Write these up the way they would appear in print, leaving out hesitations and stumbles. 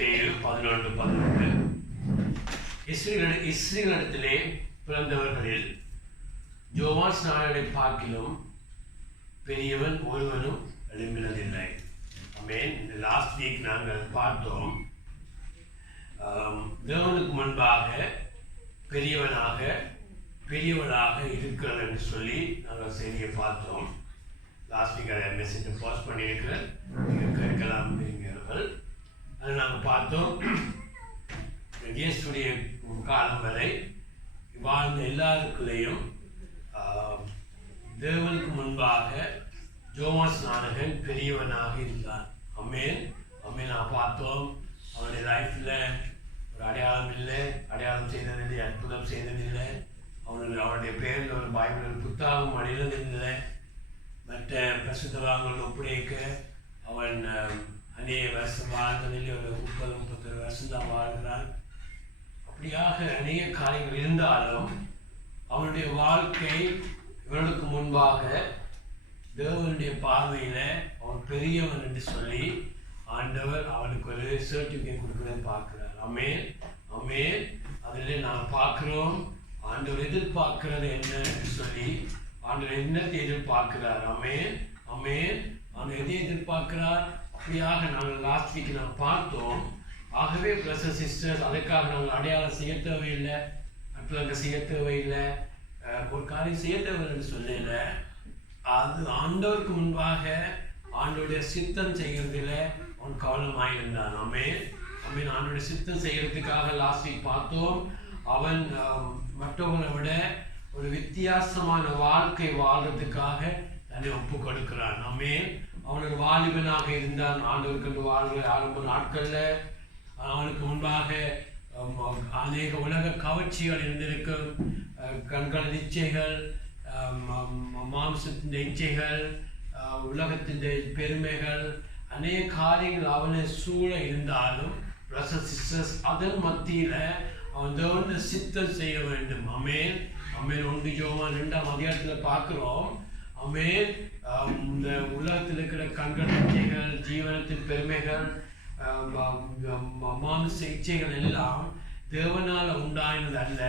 மத்தேயு 11:11 இஸ்ரவேலிடத்திலே பிறந்தவர்களில் யோவான் ஸ்நானனை பார்க்கிலும் பெரியவன் ஒருவனும் எழும்பினதில்லை. ஆமென். இந்த லாஸ்ட் வீக் நாங்கள் பார்த்தோம், தேவனுக்கு முன்பாக பெரியவனாக இருக்கிறது என்று சொல்லி நாங்கள் செய்தியை பார்த்தோம். லாஸ்ட் வீக் அதை மெசேஜை போஸ்ட் பண்ணியிருக்கிறேன், நீங்கள் கேட்கலாம் விரும்புகிறீர்கள். அதை நாங்கள் பார்த்தோம். இயேசுடைய காலம் வரை வாழ்ந்த எல்லாருக்குள்ளேயும் தேவனுக்கு முன்பாக யோவான் ஸ்நானகன் பெரியவனாக இருந்தான். ஆமென். நான் பார்த்தோம், அவனுடைய லைஃப்பில் ஒரு அடையாளம் இல்லை, அடையாளம் செய்ததில்லை, அற்புதம் செய்ததில்லை. அவனுடைய பேரில் ஒரு பைபிள் புத்தகம் அடையிறதில்லை. மற்ற பிரசுத்தவான்கள் ஒப்படைக்க அவன் அநேக வருஷம் வாழ்ந்ததில் ஒரு 30-31 வருஷம் தான் வாழ்கிறான். அப்படியாக அநேக காரியங்கள் இருந்தாலும் அவனுடைய வாழ்க்கை இவர்களுக்கு முன்பாக தேவனுடைய பார்வையில் அவன் பெரியவன் என்று சொல்லி ஆண்டவர் அவனுக்கு ஒரு சர்டிஃபிகேட் கொடுக்குறத பார்க்கிறார். ஆமென். அதில் நான் பார்க்குறோம், ஆண்டவர் எதிர்பார்க்கிறது என்னன்னு சொல்லி ஆண்டவர் என்னத்தை எதிர்பார்க்கிறார். ஆமென். அவன் எதை எதிர்பார்க்கிறார்? அப்படியாக நாங்கள் லாஸ்ட் வீக் நாங்கள் பார்த்தோம். ஆகவே பிரதர்ஸ் சிஸ்டர்ஸ், அதுக்காக நாங்கள் அடையாளம் செய்ய தேவையில்லை, அற்புதங்கள் செய்ய தேவையில்லை, ஒரு காரியம் செய்ய தேவையில்லைன்னு சொல்லல. அது ஆண்டவருக்கு முன்பாக ஆண்டோடைய சித்தம் செய்கிறதுல அவன் கவனமாயிருந்தான். ஆமென். ஆண்டோடைய சித்தம் செய்கிறதுக்காக லாஸ்ட் வீக் பார்த்தோம். அவன் மற்றவங்களை விட ஒரு வித்தியாசமான வாழ்க்கை வாழ்றதுக்காக தன்னை ஒப்பு கொடுக்கிறான். ஆமென். அவன் ஒரு வாலிபனாக இருந்தான். ஆண்டவருக்கு வாழ்கிற ஆரம்ப நாட்களில் அவனுக்கு முன்பாக அநேக உலக கவர்ச்சிகள் இருந்திருக்கும். கண்களின் இச்சைகள், மாம்சத்தின் இச்சைகள், உலகத்தின் பெருமைகள், அநேக காரியங்கள் அவனை சூழ இருந்தாலும் சிஸ்டர்ஸ் அதன் மத்தியில் அவன் தேவனை சித்தம் செய்ய வேண்டும். ஆமென். 1 யோவான் 2ஆம் அதிகாரத்தில் பார்க்குறோம். ஆமென். இந்த உலகத்தில் இருக்கிற கண்கள் இச்சைகள், ஜீவனத்தின் பெருமைகள், மாம்ச இச்சைகள் எல்லாம் தேவனால் உண்டானது அல்ல,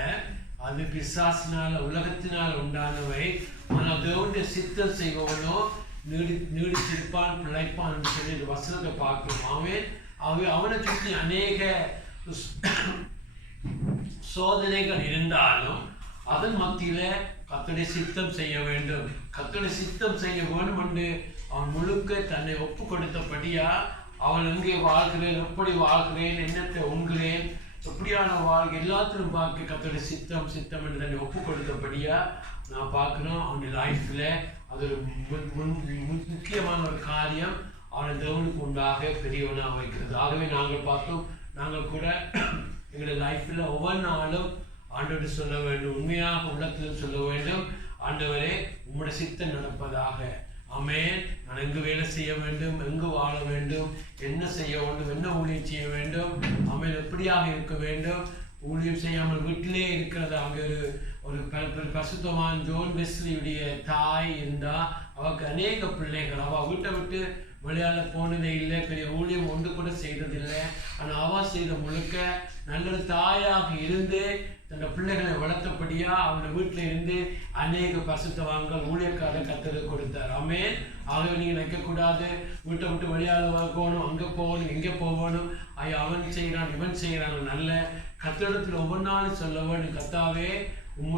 அது பிசாசினால உலகத்தினால் உண்டானவை. ஆனால் தேவனுடைய சித்தம் செய்பவனோ நீடித்திருப்பான், பிழைப்பான் சொல்லி இந்த வசனத்தை பார்க்கிறோம். அவனை சுற்றி அநேக சோதனைகள் இருந்தாலும் அதன் மத்தியில் கர்த்தருடைய சித்தம் செய்ய வேண்டும். கர்த்தருடைய சித்தம் செய்ய வேண்டும் என்று அவன் முழுக்க தன்னை ஒப்பு கொடுத்தபடியா அவன் எங்கே வாழ்கிறேன், எப்படி வாழ்கிறேன், என்னத்தை உண்கிறேன், எப்படியான வாழ்க்கை எல்லாத்திலும் பார்க்க கர்த்தருடைய சித்தம் என்று தன்னை ஒப்பு கொடுத்தபடியா நான் பார்க்கணும். அவனுடைய லைஃப்பில் அது ஒரு முக்கியமான ஒரு காரியம் அவனை தேவனுக்கு உண்டாக பெரியவனாக வைக்கிறது. ஆகவே நாங்கள் பார்த்தோம், நாங்கள் கூட எங்களுடைய லைஃப்பில் ஒவ்வொரு நாளும் ஆண்டவரை சொல்ல வேண்டும், உண்மையாக உள்ளத்தில் சொல்ல வேண்டும், ஆண்டவரே உம்முடைய சித்தம் நடப்பதாக. ஆமென். நான் எங்கு வேலை செய்ய வேண்டும், எங்கு வாழ வேண்டும், என்ன செய்ய வேண்டும், என்ன ஊழியம் செய்ய வேண்டும், ஆமென், எப்படியாக இருக்க வேண்டும். ஊழியம் செய்யாமல் வீட்டிலே இருக்கிறது. அங்கே ஒரு பரிசுத்தவான் ஜோன் வெஸ்லியுடைய தாய் இருந்தால் அவருக்கு அநேக பிள்ளைகள். அவள் வீட்டை விட்டு விளையாட போனதே இல்லை, பெரிய ஊழியம் ஒன்று கூட செய்ததில்லை. ஆனால் அவள் செய்த முழுக்க நல்ல தாயாக இருந்து தன்னோட பிள்ளைகளை வளர்த்தபடியா அவனோட வீட்டில் இருந்து அநேக பரிசுத்தவான்கள் ஊழியக்காரர் கர்த்தர் கொடுத்தார். ஆமென். ஆகவே நீங்கள் நினைக்கக்கூடாது, வீட்டை விட்டு விளையாட போகணும், அங்கே போகணும், எங்கே போகணும், அவன் செய்கிறான் இவன் செய்கிறான். நல்ல கர்த்தரிடத்தில் ஒவ்வொரு நாளும் சொல்ல வேண்டும், கர்த்தாவே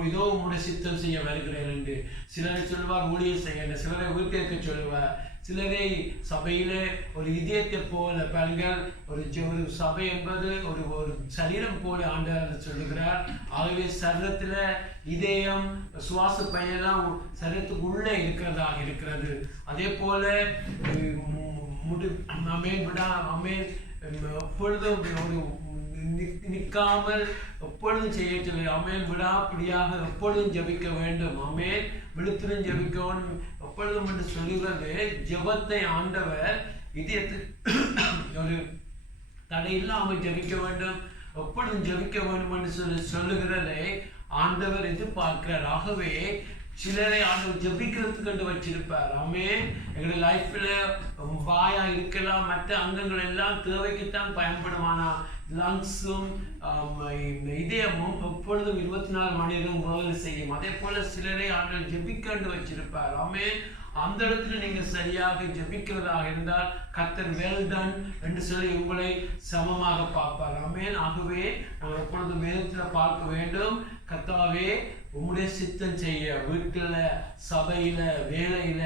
இதோ உம்முடைய சித்தம் செய்ய வருகிறேன் என்று. சிலரை சொல்வார் ஊழியம் செய்ய, சிலரை வீட்டிற்கு சொல்லுவார், சிலரை சபையிலே ஒரு இதயத்தை போல பாருங்கள். ஒரு சபை என்பது ஒரு சரீரம் போல ஆண்டவர் சொல்லுகிறார். ஆகவே சரீரத்தில் இதயம், சுவாச பையெல்லாம் சரீரத்துக்கு உள்ளே இருக்கிறது. அதே போல எப்பொழுதும் ஒரு நிற்காமல் எப்பொழுதும் செய்ய சொல்லி ஆமென். விடாப்பிடியாக எப்பொழுதும் ஜபிக்க வேண்டும். ஆமென். விழுத்திலும் ஜபிக்கணும் எப்பொழுதும் என்று சொல்லுகிறது. ஜபத்தை ஆண்டவர் இதயத்துக்கு ஒரு தடை இல்லாமல் ஜபிக்க வேண்டும், எப்பொழுதும் ஜபிக்க வேண்டும் என்று சொல்லுகிறதை ஆண்டவர் எதிர்பார்க்கிறார். ஆகவே சிலரை ஆண்டவர் ஜெபிக்கிறதுக்கு வச்சிருப்பார். ஆமென். எங்களுடைய லைஃப்ல வாயா இருக்கலாம், மற்ற அங்கங்கள் எல்லாம் தேவைக்குத்தான் பயன்படும். ஆனால் லங்ஸும் இதயமும் எப்பொழுதும் 24 மணி நேரம் வேலை செய்யும். அதே போல சிலரை ஆண்டவர் ஜெபிக்கண்டு வச்சிருப்பார். ஆமென். அந்த இடத்துல நீங்க சரியாக ஜெபிக்கிறதாக இருந்தால் கர்த்தர் வெல் டன் என்று சொல்லி உங்களை சமமாக பார்ப்பார். ஆமென். ஆகவே நாங்கள் எப்பொழுதும் வேதத்துல பார்க்க வேண்டும், கர்த்தாவே உம்முடைய சித்தம் செய்ய, வீட்டுல, சபையில, வேலையில,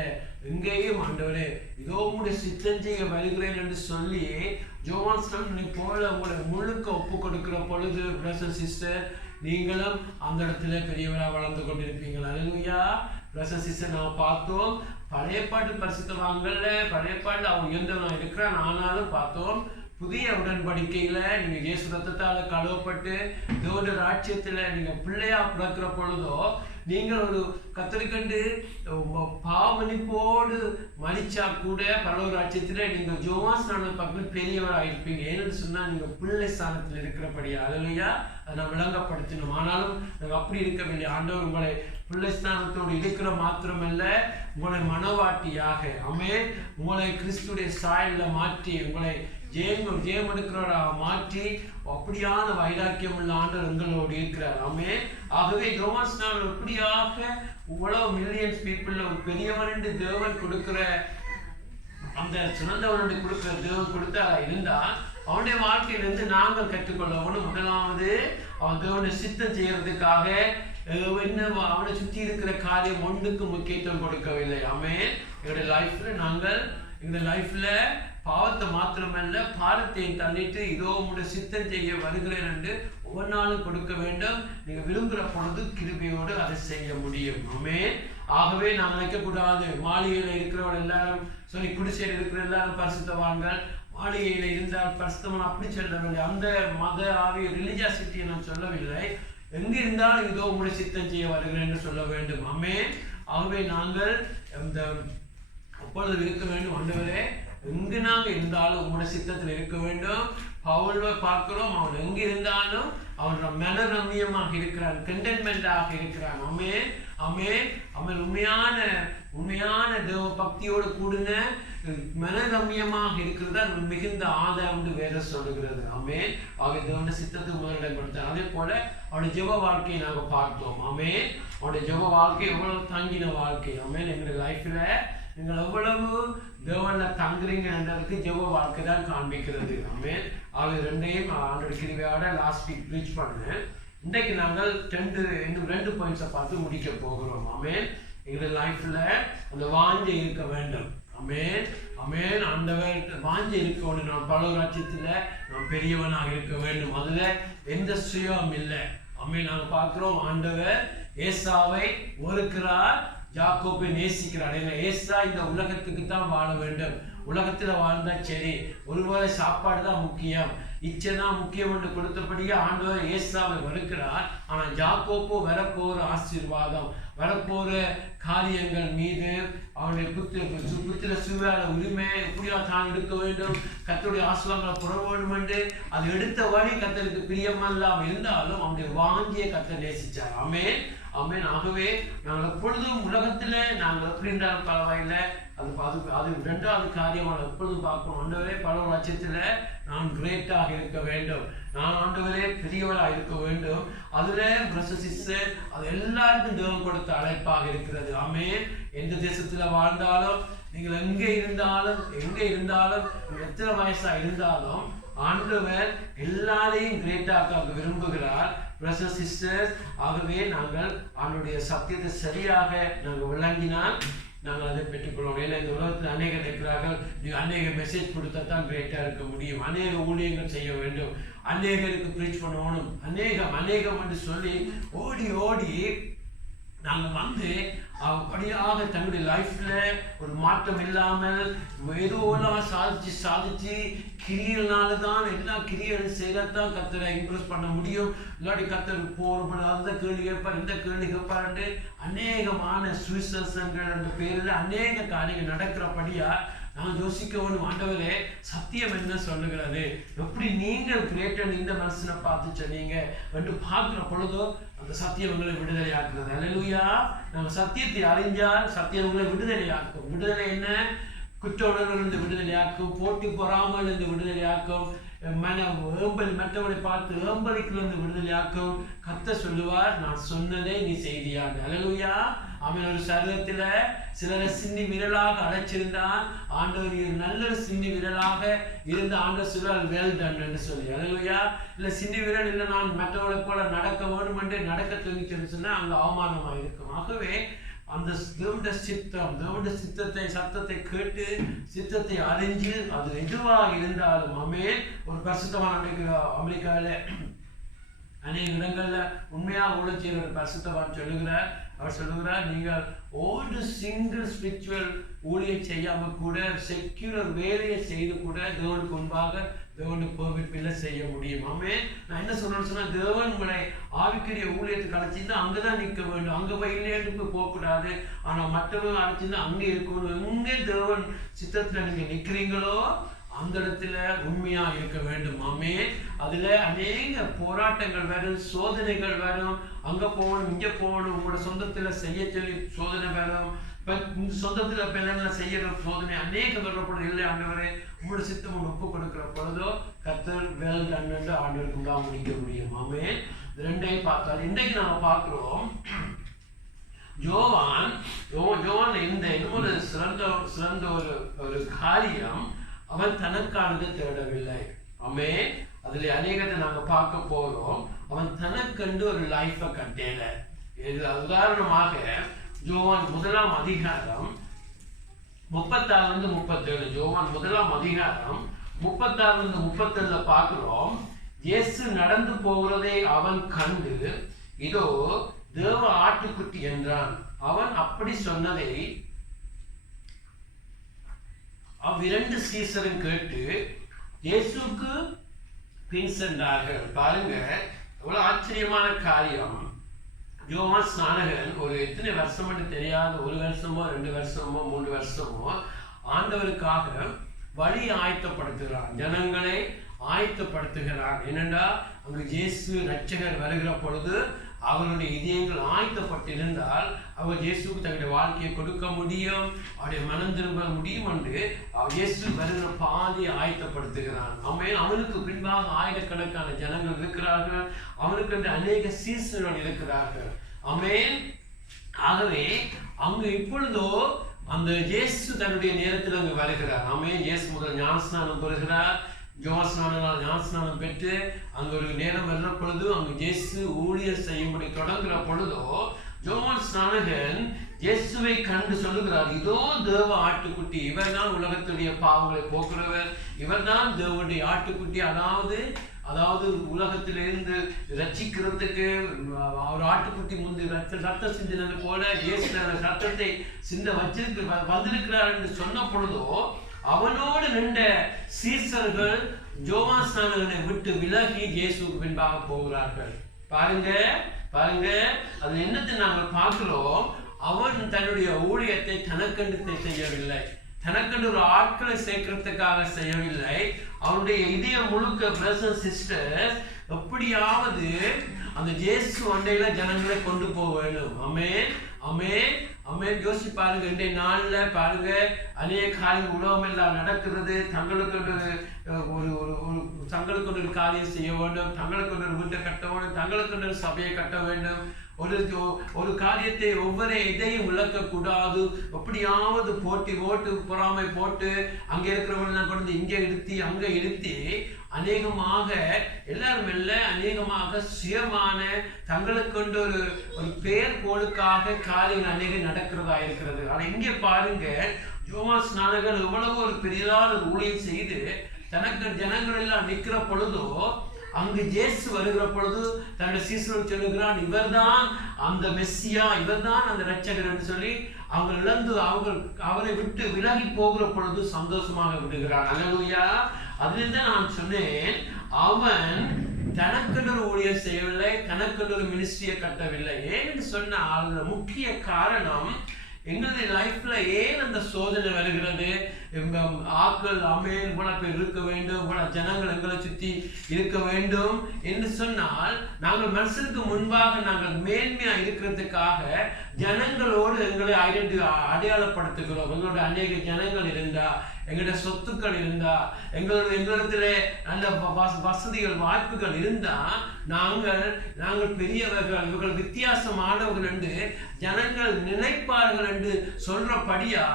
எங்கேயும் ஆண்டவரே இதோ உம்முடைய சித்தம் செய்ய வருகிறேன் என்று சொல்லி ஜோவான் போல உங்களை முழுக்க ஒப்பு கொடுக்கிற பொழுது பிரதர் சிஸ்டர் நீங்களும் அந்த இடத்துல பெரியவராக வளர்ந்து கொண்டிருப்பீங்களா? அல்லேலூயா. பிரதர் சிஸ்டர் நாம் பார்த்தோம், பழைய பாட்டு பரிசுத்தவான்கள்ல பழைய பாட்டு அவன் உயர்ந்தவனா இருக்கிறான். ஆனாலும் பார்த்தோம், புதிய உடன்படிக்கையில நீங்க இயேசு ரத்தத்தால கழுவப்பட்டு தேவனுடைய ராஜ்யத்துல நீங்க பிள்ளையா பிறக்கிற பொழுதோ நீங்கள் ஒரு கத்தரிக்கண்டு பாவமன்னிப்போடு மன்னிச்சா கூட பரலோக ராஜ்யத்துல நீங்க ஜோவான் ஸ்நானம் பக்கம் பெரியவராக இருப்பீங்க. ஏன்னு சொன்னா நீங்க பிள்ளை ஸ்தானத்தில் இருக்கிறபடியா. அல்லேலூயா. அதை நான் விளங்கப்படுத்தணும். ஆனாலும் நாங்கள் அப்படி இருக்கவில்லை. ஆண்டவர் உங்களை பிள்ளை ஸ்தானத்தோடு இருக்கிற மாத்திரமல்ல, உங்களை மனவாட்டியாக, ஆமென், உங்களை கிறிஸ்துடைய சாயல்ல மாற்றி உங்களை ஜெயம் எடுக்கிறவராக மாற்றி அப்படியான வைராக்கியம் உள்ள ஆண்டவர் உங்களோடு இருக்கிறார். ஆமென். ஆகவே யோவான் ஸ்நானன் எப்படியாக இவ்வளவு மில்லியன்ஸ் பீப்புள் ஒரு பெரியவன் என்று தேவன் கொடுக்கிற அந்த சிறந்தவன் கொடுக்கிற தேவன் கொடுத்தா இருந்தா அவனுடைய வாழ்க்கையிலிருந்து நாங்கள் கற்றுக்கொள்ளவும், முதலாவது அவன் தேவனுடைய சித்தம் செய்யறதுக்காக என்ன அவனை சுற்றி இருக்கிற காரியம் ஒன்றுக்கு முக்கியத்துவம் கொடுக்கவில்லை. ஆமென். எங்களுடைய லைஃப்ல பாவத்தை மாத்திரமல்ல பாரத்தையும் தள்ளிட்டு இதோ உங்களுடைய சித்தம் செய்ய வருகிறேன் என்று ஒவ்வொரு நாளும் கொடுக்க வேண்டும். நீங்க விரும்புகிற பொழுது கிருபையோடு அதை செய்ய முடியும். ஆமென். ஆகவே நாம் நினைக்கக்கூடாது மாளிகையில இருக்கிறவர்கள் எல்லாரும் சொல்லி குடிசையில் இருக்கிற எல்லாரும் பரிசுத்தவான்கள், மாளிகையில இருந்தால் பரிசுத்தவான் அப்படி சொல்லவில்லை. அந்த மத ஆவிய ரிலிஜியாசிட்டியை நான் சொல்லவில்லை. எங்கு இருந்தாலும் இதோ உங்களுடைய சித்தம் செய்ய வருகிறேன் என்று சொல்ல வேண்டும். ஆமென். ஆகவே நாங்கள் இந்த அப்பொழுது இருக்க வேண்டும். ஆண்டவரே எங்கு நாங்கள் இருந்தாலும் உங்களுடைய சித்தத்தில் இருக்க வேண்டும். பவுலை பார்க்கிறோம், அவன் எங்கு இருந்தாலும் அவன் மனரம்யமாக இருக்கிறான், கண்டென்மெண்டாக இருக்கிறான். ஆமென். ஆமென். அவன் உண்மையான தேவ பக்தியோடு கூடின மனரம்யமாக இருக்கிறதா மிகுந்த ஆதாயம் என்று வேற சொல்லுகிறது. ஆமென். ஆகிய தேவனுடைய சித்தத்துக்கு முதலிடம் கொடுத்தார். அதே போல அவனுடைய ஜெப வாழ்க்கையை நாங்கள் பார்த்தோம். ஆமென். அவனுடைய ஜெப வாழ்க்கை எவ்வளவு தங்கின வாழ்க்கை. ஆமென். எங்களுடைய லைஃப்ல நீங்கள் எவ்வளவு தேவன்ல தங்குறீங்கன்றதுக்கு ஜெப வாழ்க்கை தான் காண்பிக்கிறது. ஆமென். ஆகிய ரெண்டையும் ஆண்டோட கிருபையோட லாஸ்ட் வீக் ப்ரீச் பண்ணேன். இன்றைக்கு நாங்கள் இன்னும் 2 பாயிண்ட்ஸை பார்த்து முடிக்க போகிறோம். ஆமென். எங்களுடைய லைஃப்ல அந்த வாஞ்சை இருக்க வேண்டும். ஆமென். ஆமென். ஆண்டவர் வாஞ்சை இருக்கணும். நான் பரலோக ராஜ்யத்துல நான் பெரியவனாக இருக்க வேண்டும். அதுல எந்த சுயம் இல்லை. ஆமென். நாங்கள் பார்க்கிறோம், ஆண்டவர் ஏசாவை ஒருக்கிறார், யாக்கோபை நேசிக்கிறார். ஏன்னா ஏசா இந்த உலகத்துக்கு தான் வாழ வேண்டும். உலகத்துல வாழ்ந்தா சரி, ஒருவேளை சாப்பாடு தான் முக்கியம், இச்சை தான் முக்கியம் என்று கொடுத்தபடியே ஆண்டவர் ஏசாவை வெறுக்கிறார். ஆனா யாக்கோபோ வரப்போற ஆசீர்வாதம், வரப்போற காரியங்கள் மீது அவனுடைய புத்திர சுவையான உரிமை எப்படியா தான் எடுக்க வேண்டும், கர்த்தருடைய ஆசீர்வாதங்களை புற வேண்டும் என்று அது எடுத்த வழி கர்த்தருக்கு பிரியமல்லாம இருந்தாலும் அவனுடைய வாஞ்சியை கர்த்தர் நேசிச்சார். ஆமென். ஆமென். ஆகவே நாங்கள் எப்பொழுதும் உலகத்துல நாங்கள் எப்படி இருந்தாலும் பரவாயில்லை, அது 2வது காரியம் எப்பொழுதும் பார்க்கணும். ஆண்டவரே பரலோக ராஜ்யத்துல நான் கிரேட்டாக இருக்க வேண்டும், நான் ஆண்டவரே பெரியவராக இருக்க வேண்டும். அதுல பிரசசிஸ்டர் அது எல்லாருக்கும் தேவன் கொடுத்த அழைப்பாக இருக்கிறது. ஆமென். எந்த தேசத்துல வாழ்ந்தாலும் நீங்கள் எங்கே இருந்தாலும் எத்தனை வயசா இருந்தாலும் ஆண்டவர் எல்லாரையும் கிரேட்டாக விரும்புகிறார். பிரதர்ஸ் சிஸ்டர்ஸ், ஆகவே நாங்கள் அவனுடைய சத்தியத்தை சரியாக நாங்கள் விளங்கினால் நாங்கள் அதை பெற்றுக்கொள்வோம். ஏன்னா இந்த உலகத்தில் அநேகர் இருக்கிறார்கள். நீங்கள் அநேக மெசேஜ் கொடுத்தா தான் கிரேட்டாக இருக்க முடியும். அநேக ஊழியங்கள் செய்ய வேண்டும், அநேகருக்கு ப்ரீச் பண்ணணும், அநேகம் என்று சொல்லி ஓடி நாங்கள் அப்படியாக தன்னுடைய லைஃப்ல ஒரு மாற்றம் இல்லாமல் ஏதோ சாதிச்சு கிரியனால்தான் எல்லா கிரியைகளும் செய்யத்தான் கர்த்தரை இம்ப்ரெஸ் பண்ண முடியும். இல்லாட்டி கர்த்தர் போற அந்த கேள்வி கேட்பார், இந்த கேள்வி கேட்பார், அநேகமான சுவிசேஷங்கள் என்ற பேரில் அநேக காரியங்கள் நடக்கிறபடியா நான் யோசிக்க வேணும், ஆண்டவரே சத்தியம் என்ன சொல்லுகிறது, எப்படி நீங்கள் கிரேட்டர் இந்த மனுஷனை பார்த்து சொன்னீங்க என்று பார்க்கிற பொழுதோ அந்த சத்தியம் உங்களை விடுதலை ஆக்குறது. அல்லேலூயா. நம்ம சத்தியத்தை அறிஞ்சால் சத்தியம் உங்களை விடுதலை ஆக்கும். விடுதலை என்ன? குற்ற உணர்விலிருந்து விடுதலையாக்கும், போட்டி பொறாமல் இருந்து விடுதலையாக்கும், மற்றவரை பார்த்து ஏம்பலிக்கிலிருந்து விடுதலையாக்கும். கர்த்தர் சொல்லுவார், நான் சொன்னதை நீ செய்தியான்னு. அல்லேலூயா. அவன் ஒரு சரீரத்துல சிலரை சிந்தி விரலாக அழைச்சிருந்தான். ஆண்டவர் நல்ல சிந்தி விரலாக இருந்த ஆண்டவர் சொல்வார், வெல் டன் என்று சொல்லி. அல்லேலூயா. இல்ல சிந்தி விரல் இல்லை, நான் மற்றவர்களை போல நடக்க வேண்டும் என்று நடக்க துணிச்சுன்னு சொன்னா அங்க அவமானமா இருக்கும். ஆகவே அந்த தேவனுடைய சித்தம், தேவனுடைய சத்தத்தை கேட்டு சித்தத்தை அறிஞ்சு அது எதுவாக இருந்தாலும் ஆமென். ஒரு பரிசுத்தமான அமெரிக்காவில் அநேக இடங்கள்ல உண்மையாக ஊழியம் செய்கிற ஒரு பரிசுத்தவான் சொல்லுகிறார். அவர் சொல்லுகிறார், நீங்கள் ஒரு சிங்கிள் ஸ்பிரிச்சுவல் ஊழியம் செய்யாம கூட செக்யூலர் வேலையை செய்து கூட தேவனுக்கு முன்பாக தேவனுடைய கோவிப்பில் செய்ய முடியும். ஆமென். நான் என்ன சொல்றேன்னு சொன்னா, தேவன் உங்களை ஆவிக்குரிய ஊழியத்துக்கு அழைச்சிருந்தா அங்கதான் நிற்க வேண்டும், அங்க போய் இல்லையென்று போகக்கூடாது. ஆனா மற்றவங்க அழைச்சிருந்தா அங்கே இருக்கணும். எங்கே தேவன் சித்தத்துல நீங்க நிற்கிறீங்களோ அந்த இடத்துல உண்மையா இருக்க வேண்டும். ஆமென். அதுல அநேக போராட்டங்கள் வரும், சோதனைகள் வரும். அங்க போகணும், இங்க போகணும், உங்களோட சொந்தத்துல செய்ய சொல்லி சோதனை வரும். சொந்தத்துல பிள்ளைங்களை செய்யற சோதனை அநேக வரப்படும். இல்லை ஆண்டவரே உங்களோட சித்தம் ஒப்பு கொடுக்கிற பொழுதோ கர்த்தர் வெல் டன் என்று ஆண்டவருக்கு தான் முடிக்க முடியும். ஆமென். ரெண்டையும் பார்த்தால் இன்றைக்கு நாம பார்க்கிறோம், யோவான் இந்த இன்னொரு சிறந்த ஒரு காரியம், அவன் தனக்கானதை தேடவில்லை. ஆமென். அதுல அநேகத்தை நாங்க பார்க்க போறோம். அவன் தனக்கண்டு ஒரு லைஃபை கட்டல. உதாரணமாக யோவான் 1 அதிகாரம் 36-37, யோவான் 1 அதிகாரம் 36-37 பார்க்கிறோம். இயேசு நடந்து போகிறதை அவன் கண்டு, இதோ தேவ ஆட்டுக்குட்டி என்றான். அவன் அப்படி சொன்னதை அவ்விரண்டு சீசரும் கேட்டு இயேசுக்கு பின் சென்றார்கள். பாருங்க எவ்வளவு ஆச்சரியமான காரியம். யோவான் ஸ்நானகன் ஒரு எத்தனை வருஷம் என்று தெரியாத, 1 வருஷமோ 2 வருஷமோ 3 வருஷமோ ஆண்டவருக்காக வழி ஆயத்தப்படுத்துகிறான், ஜனங்களை ஆயத்தப்படுத்துகிறான். என்னென்றா அங்கு இயேசு ரட்சகர் வருகிற பொழுது அவர்களுடைய இதயங்கள் ஆயத்தப்பட்டிருந்தால் அவர் இயேசுக்கு தன்னுடைய வாழ்க்கையை கொடுக்க முடியும், அவருடைய மனம் திரும்ப முடியும் என்று இயேசு வருகிற பாதையை ஆயத்தப்படுத்துகிறான். அவனுக்கு பின்பாக ஆயிரக்கணக்கான ஜனங்கள் இருக்கிறார்கள், அவனுக்கு அநேக சீசர்கள் இருக்கிறார்கள். ஆமென். ஆகவே அங்கு இப்பொழுதோ அந்த இயேசு தன்னுடைய நேரத்தில் அங்கு வருகிறார். ஆமென். இயேசு முதல் ஞானஸ்நானம் பெறுகிறார். ஞானஸ்நானம் பெற்று அங்க ஒரு நேரம் வர்ற பொழுது அங்கு இயேசு ஊழியர் செய்யும்படி தொடங்குற பொழுதோ யோவான் ஸ்நானகன் இயேசுவை கண்டு சொல்லுகிறார், இதோ தேவ ஆட்டுக்குட்டி, இவர் தான் உலகத்துடைய பாவங்களை போக்குறவர், இவர் தான் தேவனுடைய ஆட்டுக்குட்டி. அதாவது உலகத்திலிருந்து ரட்சிக்கிறதுக்கு ஒரு ஆட்டுக்குட்டி முந்தி ரத்தம் சிந்தினது போல இயேசு ரத்தத்தை சிந்த வந்திருக்கிறார் என்று சொன்ன பொழுதோ அவனோடு நின்ற சீசர்கள் யோவான் ஸ்நானகனை விட்டு விலகி இயேசுக்கு பின்பாக போகிறார்கள். பாருங்க அது என்னத்தை நாங்கள் பார்க்கிறோம். அவன் தன்னுடைய ஊழியத்தை தனக்கண்டு செய்யவில்லை, தனக்கண்டு ஒரு ஆட்களை சேர்க்கிறதுக்காக செய்யவில்லை. அவனுடைய இதயம் முழுக்க பிரதர்ஸ் சிஸ்டர்ஸ் எப்படியாவது அந்த இயேசு அண்டையில ஜனங்களை கொண்டு போக வேண்டும். ஆமென். யோசிச்சு பாருங்க, இன்றைய நாள்ல பாருங்க அநேக காரியம் உலகம் எல்லாம் நடக்கிறது. தங்களுக்கு ஒரு காரியம் செய்ய வேண்டும், தங்களுக்கு ஒரு வீட்டை கட்ட வேண்டும், தங்களுக்கு ஒரு சபையை கட்ட வேண்டும். ஒரு காரியத்தை ஒவ்வொரு இதையும் விளக்க கூடாது. எப்படியாவது போட்டு பொறாமை போட்டு அங்க இருக்கிறவங்க கொண்டு இங்க இழுத்தி அங்க இழுத்தி அநேகமாக எல்லாரும் அநேகமாக சுயமான தங்களுக்கு ஒரு பெயர் போலுக்காக காரியங்கள் அநேகம் நடக்கிறதா இருக்கிறது. ஆனா இங்கே பாருங்க, யோவான் ஸ்நானகன் எவ்வளவு ஒரு பெரிதான ஊழியம் செய்து தனக்கு ஜனங்கள் எல்லாம் நிற்கிற பொழுதோ அங்கு இயேசு வருகிற பொழுது தன்னுடைய சீசர்கள் சொல்லுகிறான், இவர்தான் அந்த மெஸ்ஸியா, இவர்தான் அந்த இரட்சகர் என்று சொல்லி அவங்க இழந்து அவரை விட்டு விலகி போகிற பொழுது சந்தோஷமாக விடுகிறான். அல்லேலூயா. அதிலிருந்து நான் சொன்னேன், அவன் தனக்கென்று ஒரு ஊழியர் செய்யவில்லை, தனக்கென்று ஒரு மினிஸ்ட்ரியை கட்டவில்லை. ஏன்னு சொன்னால் முக்கிய காரணம் எங்களுடைய லைஃப்ல ஏன் அந்த சோதனை வருகிறது? ஆக்கள் அமேன் இவ்வளவு பேர் இருக்க வேண்டும், இவ்வளவு ஜனங்கள் எங்களை சுற்றி இருக்க வேண்டும் என்று சொன்னால், நாங்கள் மனுஷனுக்கு முன்பாக நாங்கள் மேன்மையா இருக்கிறதுக்காக ஜனங்களோடு எங்களை அடையாளப்படுத்துகிறோம். எங்களுடைய அநேக ஜனங்கள் இருந்தா, எங்களுடைய சொத்துக்கள் இருந்தா, எங்களிடத்திலே நல்ல வசதிகள் வாய்ப்புகள் இருந்தா நாங்கள் பெரியவர்கள், இவர்கள் வித்தியாசமானவர்கள் என்று ஜனங்கள் நினைப்பார்கள் என்று சொல்றபடியா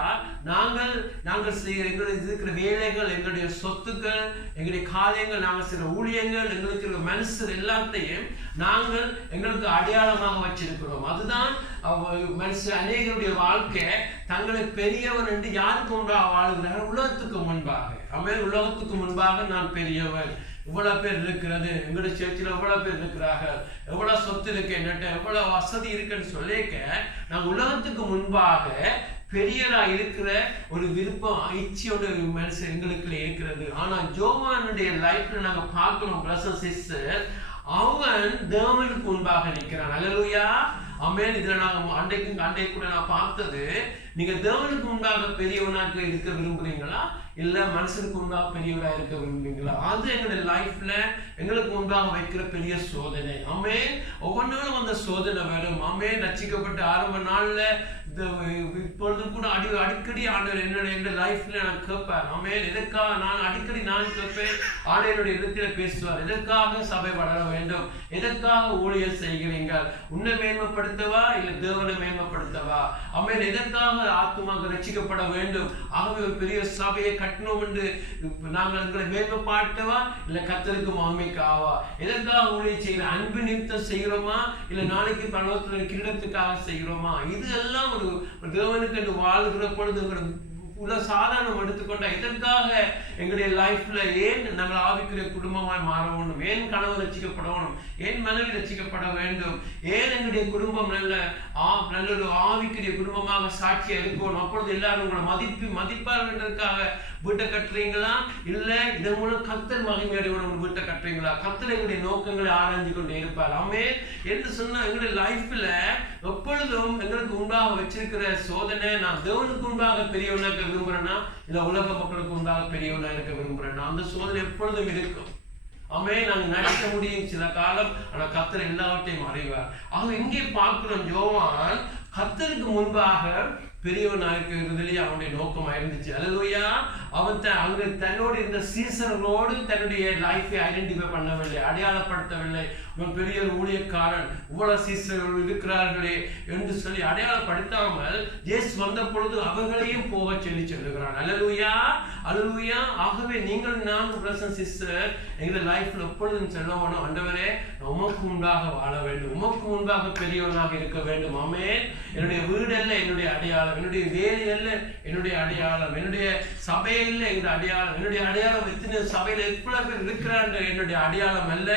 நாங்கள் செய்கிற எங்களுடைய இருக்கிற வேலைகள், எங்களுடைய சொத்துக்கள், எங்களுடைய காரியங்கள், நாங்கள் செய்கிற ஊழியங்கள், எங்களுக்கு இருக்கிற மனுஷர் எல்லாத்தையும் நாங்கள் எங்களுக்கு அடையாளமாக வச்சிருக்கிறோம். அதுதான் மனுஷன் அநேகருடைய வாழ்க்கை தங்களை பெரியவன் என்று யாருக்கு முன்பாக வாழுகிறார்கள்? உலகத்துக்கு முன்பாக. ஆமென். உலகத்துக்கு முன்பாக நான் பெரியவன், இவ்வளவு பேர் இருக்கிறது, எங்களுடைய சேர்ச்சியில் இவ்வளவு பேர் இருக்கிறார்கள், எவ்வளவு சொத்து இருக்கு, என்னட்ட எவ்வளவு வசதி இருக்குன்னு சொல்லிக்க நாங்கள் உலகத்துக்கு முன்பாக பெரியரா இருக்கிற ஒரு விருப்பம், இச்சையோட மனுஷன் எங்களுக்குள்ள இருக்கிறது. ஆனா ஜோவானுடைய லைஃப்ல நாங்க பார்க்கிறோம் பிரதர்ஸ் சிஸ்டர், அவன் தேவனுக்கு முன்பாக நிற்கிறான். அல்லேலூயா, ஆமென். இதுல நாங்க அன்றைக்கு கூட நான் பார்த்தது, நீங்க தேவனுக்கு முன்பாக பெரியவனாக இருக்க விரும்புறீங்களா, இல்ல மனுஷனுக்கு முன்பாக பெரியவராக இருக்க விரும்புறீங்களா? அது எங்களுடைய லைஃப்ல எங்களுக்கு முன்பாக வைக்கிற பெரிய சோதனை. ஆமென். ஒவ்வொன்றாலும் அந்த சோதனை வரும். ஆமென். ரட்சிக்கப்பட்ட ஆரம்ப நாள்ல இப்பொழுது கூட அடிக்கடி ஆண்டவர் என்னுடைய லைஃப்ல நான் கேட்பேன். ஆமென். எதற்காக நான் அடிக்கடி கேட்பேன், ஆண்டவருடைய இடத்துல பேசுவார், எதற்காக சபை வளர வேண்டும், எதற்காக ஊழியர் செய்கிறீங்க, உன்னை மேன்மைப்படுத்தவா இல்ல தேவனை மேன்மைப்படுத்தவா? ஆமென். எதற்காக ஆத்துமாக ரட்சிக்கப்பட வேண்டும், ஆகவே ஒரு பெரிய சபையை கட்டணும் என்று நாங்கள் எங்களை மேன்மைப்பாட்டவா இல்ல கர்த்தருக்கு மகிமைக்காவா? எதற்காக ஊழியர் செய்கிற, அன்பு நிமித்தம் செய்கிறோமா இல்ல நாளைக்கு பரலோகத்தில் கிரீடத்துக்காக செய்கிறோமா? இது எல்லாம் ஒரு தேவனுக்கு என்று வாழ்கிற பொழுது சாதாரணம் எடுத்துக்கொண்டா, இதற்காக எங்களுடைய லைஃப்ல ஏன் நாங்கள் ஆவிக்குரிய குடும்பமாய் மாற வேண்டும், ஏன் கணவர் ரட்சிக்கப்படணும், ஏன் மனைவி ரட்சிக்கப்பட வேண்டும், ஏன் எங்களுடைய குடும்பம் நல்ல ஒரு ஆவிக்குரிய குடும்பமாக சாட்சியா இருக்கணும், அப்பொழுது எல்லாரும் உங்களை மதிப்பார்கள்ன்றதுக்காக வீட்டை கட்டுறீங்களா, இல்ல இதன் மூலம் கர்த்தர் மகிமையோட வீட்டை கட்டுறீங்களா? கர்த்தர் எங்களுடைய நோக்கங்களை ஆராய்ந்து கொண்டே இருப்பார். ஆமென். என்று சொன்னா எங்களுடைய லைஃப்ல எப்பொழுதும் எங்களுக்கு முன்பாக வச்சிருக்கிற சோதனை, நான் தேவனுக்கு முன்பாக பெரியவனாக விரும்புறேன்னா இல்ல உலக மக்களுக்கு முன்பாக பெரியவனா இருக்க விரும்புறேன்னா, அந்த சோதனை எப்பொழுதும் இருக்கும். ஆமென். நாங்க நடிக்க முடியும் சில காலம், ஆனா கர்த்தர் எல்லாவற்றையும் அறிவார். ஆக இங்கே பார்க்கிறோம், யோவான் கர்த்தருக்கு முன்பாக பெரியவனாக இருக்கிறதுலேயே அவனுடைய நோக்கமாக இருந்துச்சு. அல்லேலூயா. அவன் அங்கு தன்னோடு இருந்த சீசர்களோடு தன்னுடைய லைஃபை ஐடென்டிஃபை பண்ணவில்லை, அடையாளப்படுத்தவில்லை. இவன் பெரிய ஊழியக்காரன், இவ்வளவு சீசர்கள் இருக்கிறார்களே என்று சொல்லி அடையாளப்படுத்தாமல் இயேசு வந்த பொழுது அவர்களையும் போக சொல்லி சொல்லுகிறான். அல்லேலூயா, அல்லேலூயா. ஆகவே நீங்கள் நான் பிரதர்ஸ் சிஸ்டர் எங்களுடைய லைஃப்ல எப்பொழுதும் சொல்லணும், ஆண்டவரே உமக்கு முன்பாக வாழ வேண்டும், உமக்கு முன்பாக பெரியவனாக இருக்க வேண்டும். ஆமென். என்னுடைய வீடு அல்ல என்னுடைய அடையாளம், என்னுடைய வேலை அல்ல என்னுடைய அடையாளம், என்னுடைய சபையில் என்னுடைய அடையாளம், என்னுடைய அடையாளம் எத்தனை சபையில எவ்வளவு பேர் இருக்கிறாங்க என்னுடைய அடையாளம் அல்ல.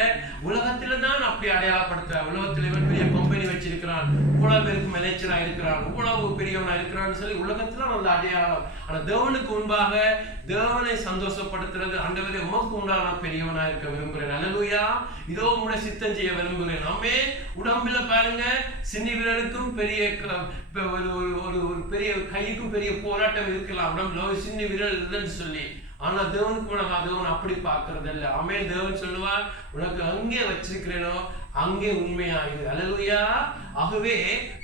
உலகத்துல தான் அப்படி அடையாளப்படுத்த, உலகத்துல இவன் பெரிய கம்பெனி வச்சிருக்கிறான், இவ்வளவு பேருக்கு மேனேஜரா இருக்கிறான், இவ்வளவு பெரியவனா இருக்கிறான்னு சொல்லி உலகத்துல அந்த அடையாளம். ஆனா தேவனுக்கு முன்பாக தேவனை சந்தோஷப்படுத்துறது, ஆண்டவரே உமக்கு முன்பாக நான் பெரியவனா இருக்க விரும்புகிறேன். அல்லேலூயா. இதோ உங்களுடைய சித்தம் செய்ய விரும்புகிறேன். ஆமென். உடம்புல பாருங்க, சின்ன விரலுக்கும் பெரிய ஒரு பெரிய கைக்கும் பெரிய போராட்டம் இருக்கலாம், உடம்புல சின்ன விரல் இல்லைன்னு சொல்லி. ஆனா தேவனுக்கு கூட தேவன் அப்படி பார்க்கறது இல்லை. ஆமென். தேவன் சொல்லுவார், உனக்கு அங்கே வச்சிருக்கிறேனோ அங்கே உண்மையாயிரு. அல்லேலூயா. ஆகவே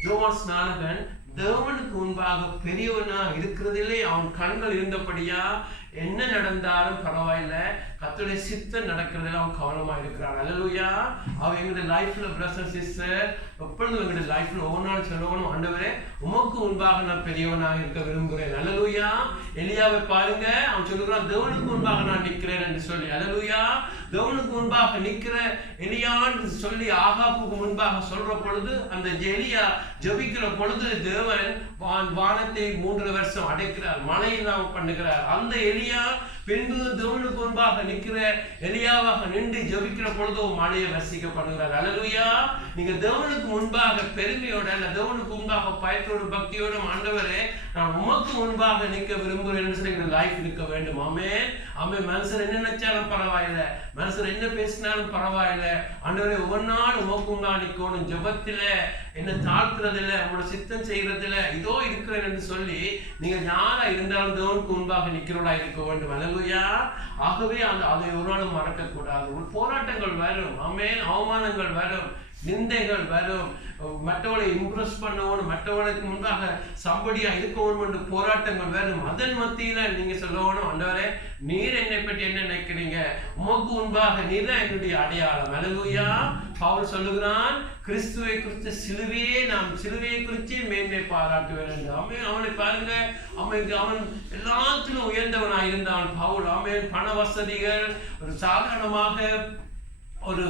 யோவான் ஸ்நானகன் தேவனுக்கு முன்பாக பெரியவனா இருக்கிறதிலே அவன் கண்கள் இருந்தபடியா என்ன நடந்தாலும் பரவாயில்ல, கர்த்தருடைய சித்தம் நடக்கிறதுல அவன் கவனமா இருக்கிறான். அல்லேலூயா. அவன் எங்களுடைய லைஃப்ல பிரதர்ஸ் சிஸ்டர் எப்பொழுதும் எங்களுடைய லைஃப்ல ஒவ்வொரு நாள் சொல்லணும், ஆண்டவரே உமக்கு முன்பாக நான் பெரியவனாக இருக்க விரும்புகிறேன். அல்லேலூயா. எலியாவை பாருங்க, அவன் சொல்லுகிறான் தேவனுக்கு முன்பாக நான் நிற்கிறேன் என்று சொல்லி. அல்லேலூயா. தேவனுக்கு முன்பாக நிற்கிற எலியான்னு சொல்லி ஆகாப்புக்கு முன்பாக சொல்ற பொழுது, அந்த எலியா ஜபிக்கிற பொழுது தேவன் வானத்தை 3 வருஷம் அடைக்கிறார், மழை இல்லாமல் பண்ணுகிறார். அந்த எலியா பின்பு தேவனுக்கு முன்பாக நிற்கிற எலியாவாக நின்று ஜபிக்கிற பொழுதோ மழையை வசிக்க பண்ணுகிறார். அல்லேலூயா. நீங்க தேவனுக்கு முன்பாக பெருமையோட இல்ல தேவனுக்கு முன்பாக பயத்தோடு பக்தியோடும், ஆண்டவரே நான் உமக்கு முன்பாக நிற்க விரும்புகிறேன் சொல்லி லைஃப் இருக்க வேண்டும். ஆமென். அவன் மனுஷன் என்ன நினைச்சாலும் பரவாயில்லை, மனுஷன் என்ன பேசினாலும் பரவாயில்லை. ஆண்டவரே ஒவ்வொரு நாள் உமக்கும் நான் நிற்கணும், ஜெபத்துல என்ன தாழ்த்துறதில்லை, உங்களோட சித்தம் செய்யறதில்ல, இதோ இருக்கிறேன் என்று சொல்லி நீங்க யாரா இருந்தாலும் தேவனுக்கு முன்பாக நிற்கிறவளா இருக்க வேண்டும். அல்லேலூயா. ஆகவே அதை ஒரு நாளும் மறக்க கூடாது. போராட்டங்கள் வரும், ஆமென், அவமானங்கள் வரும், நிந்தைகள் வரும், மற்றவளை இம்ப்ரெஸ் பண்ணணும், மற்றவளுக்கு முன்பாக சம்படியா இருக்கணும் என்று போராட்டங்கள் வரும். அதன் மத்தியில நீங்க சொல்லணும், ஆண்டவரே நீர் என்னை பற்றி என்ன நினைக்கிறீங்க, உமக்கு முன்பாக நீர் தான் என்னுடைய அடையாளம். அல்லேலூயா. பவுல் சொல்லுகிறான், கிறிஸ்துவை குறித்து சிலுவையை குறித்து மேன்மை பாராட்டுவேன் என்று. அவனை பாருங்க, அவன் எல்லாத்திலும் உயர்ந்தவனாக இருந்தான் பவுல். அவன் பண வசதிகள், ஒரு சாதாரணமாக ஒரு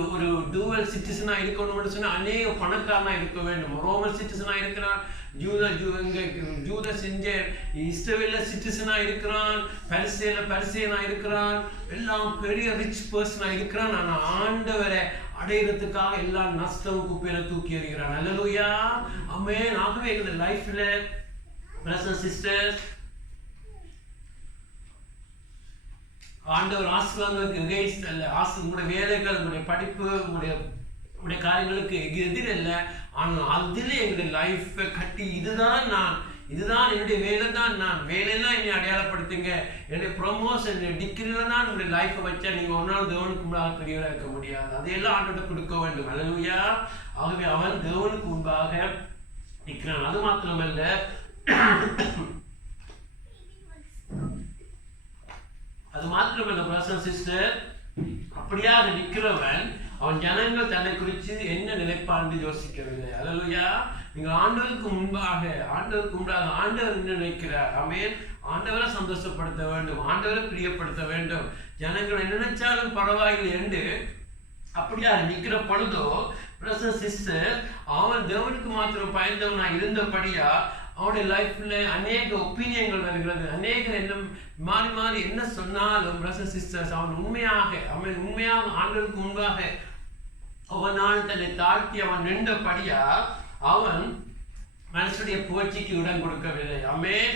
டூவல் சிட்டிசனா இருக்கணும்னு சொன்னா அநேக பணக்காரனா இருக்க வேண்டும். ரோமன் சிட்டிசனா இருக்கிறான், ஜூதஸ் இங்கே இஸ்ரவேல்ல சிட்டிசனா இருக்கிறான், பரிசேனா இருக்கிறான், எல்லாம் பெரிய ரிச் பர்சனா இருக்கிறான். ஆனா ஆண்டவரை அடையிறதுக்காக எல்லா நஷ்டம் குப்பையில தூக்கி எறிகிறான். அல்லேலூயா. ஆமென். ஆகவே எங்க லைஃப்ல பிரதர்ஸ் சிஸ்டர்ஸ், ஆண்டவர் ஆசீர்வாதங்களுக்கு எகைன்ஸ்ட் அல்ல. உங்களுடைய வேலைகள், உங்களுடைய படிப்பு, உங்களுடைய காரியங்களுக்கு எதிர் இல்லை. ஆனால் அதில் எங்களுடைய லைஃப்பை கட்டி இதுதான் என்னுடைய வேலை தான், நான் வேலையெல்லாம் என்னை அடையாளப்படுத்துங்க, என்னுடைய ப்ரொமோஷன், என்னுடைய டிகிரியில தான் என்னுடைய லைஃப்பை வச்சா நீங்கள் ஒரு நாள் தேவனுக்கு முன்பாக பெரியவராக இருக்க முடியாது. அதையெல்லாம் ஆண்டோட கொடுக்க வேண்டும். அல்லேலூயா. ஆகவே அவன் தேவனுக்கு முன்பாக நிற்கிறான். அது மாத்திரமல்ல, பிரதர் சிஸ்டர், அப்படியாக நிற்கிறவன் அவன் ஜனங்கள் தன்னை குறித்து என்ன நினைப்பான்னு யோசிக்கவில்லை. அல்லேலூயா. நீங்கள் ஆண்டவருக்கு முன்பாக ஆண்டவர் என்ன நினைக்கிறார், ஆமென், ஆண்டவரை சந்தோஷப்படுத்த வேண்டும், ஆண்டவரை பிரியப்படுத்த வேண்டும், ஜனங்கள் என்ன நினைச்சாலும் பரவாயில்லை என்று அப்படியாக நிற்கிற பொழுதோ பிரதர் சிஸ்டர், அவன் தேவனுக்கு மாத்திரம் பயந்தவனா இருந்தபடியா அவனுடைய லைஃப்ல அநேக ஒப்பீனியன்கள் வருகிறது. அநேகர் என்ன மாறி என்ன சொன்னாலும் பிரதர் சிஸ்டர்ஸ், அவன் உண்மையாக ஆண்டவருக்கு முன்பாக அவனால் தன்னை தாழ்த்தி அவன் நின்றபடியா அவன் மனுஷனுடைய புகழ்ச்சிக்கு இடம் கொடுக்கவில்லை.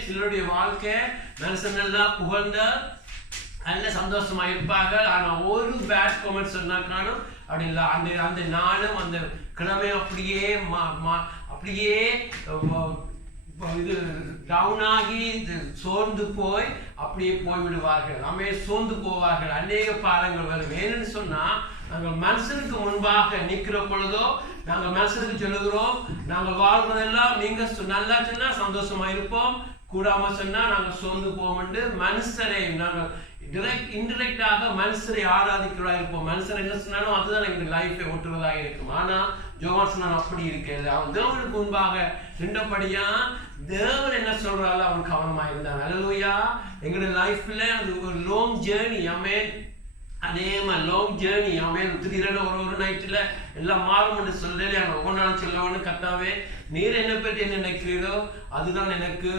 சிலருடைய வாழ்க்கை மனுஷனெல்லாம் புகழ்ந்த நல்ல சந்தோஷமா இருப்பாங்க. ஆனா ஒரு பேட் கமெண்ட் சொன்னாக்கானும் அப்படி இல்லை. அந்த நாளும் அந்த கிழமை அப்படியே இது டவுன் ஆகி சோர்ந்து போய் அப்படியே போய்விடுவார்கள். சோர்ந்து போவார்கள். அநேக பாடங்கள் வரும். ஏன்னு சொன்னா, நாங்கள் மனுஷனுக்கு முன்பாக நிற்கிற பொழுதோ நாங்கள் மனுஷனுக்கு சொல்லுகிறோம், நாங்கள் வாழ்வதெல்லாம் நீங்க நல்லா சொன்னா சந்தோஷமா இருப்போம், கூடாம சொன்னா நாங்கள் சோர்ந்து போவோம் என்று மனுஷரை நாங்கள் இன்டிரெக்டாக மனுஷரை ஆராதிக்கிறதா இருப்போம். மனுஷர் என்ன சொன்னாலும் அதுதான் எங்களுடைய லைஃபை ஒட்டுறதாக இருக்கும். ஆனா ஜோவான் அப்படி இருக்கல. அவன் தேவனுக்கு முன்பாக நின்றபடியா தேவன் என்ன சொல்றாரு அவன் கவனமா இருந்தான். அல்லேலூயா. எங்களுடைய லைஃப்ல அது ஒரு லாங் ஜேர்னி. Long journey. திடீரென ஒரு நைட்டில் எல்லாம் மாறும் சொல்லலே. ஒவ்வொரு நாளும் சொல்லவனு கத்தாவே நீர் என்னை பற்றி என்ன நினைக்கிறீரோ அதுதான் எனக்கு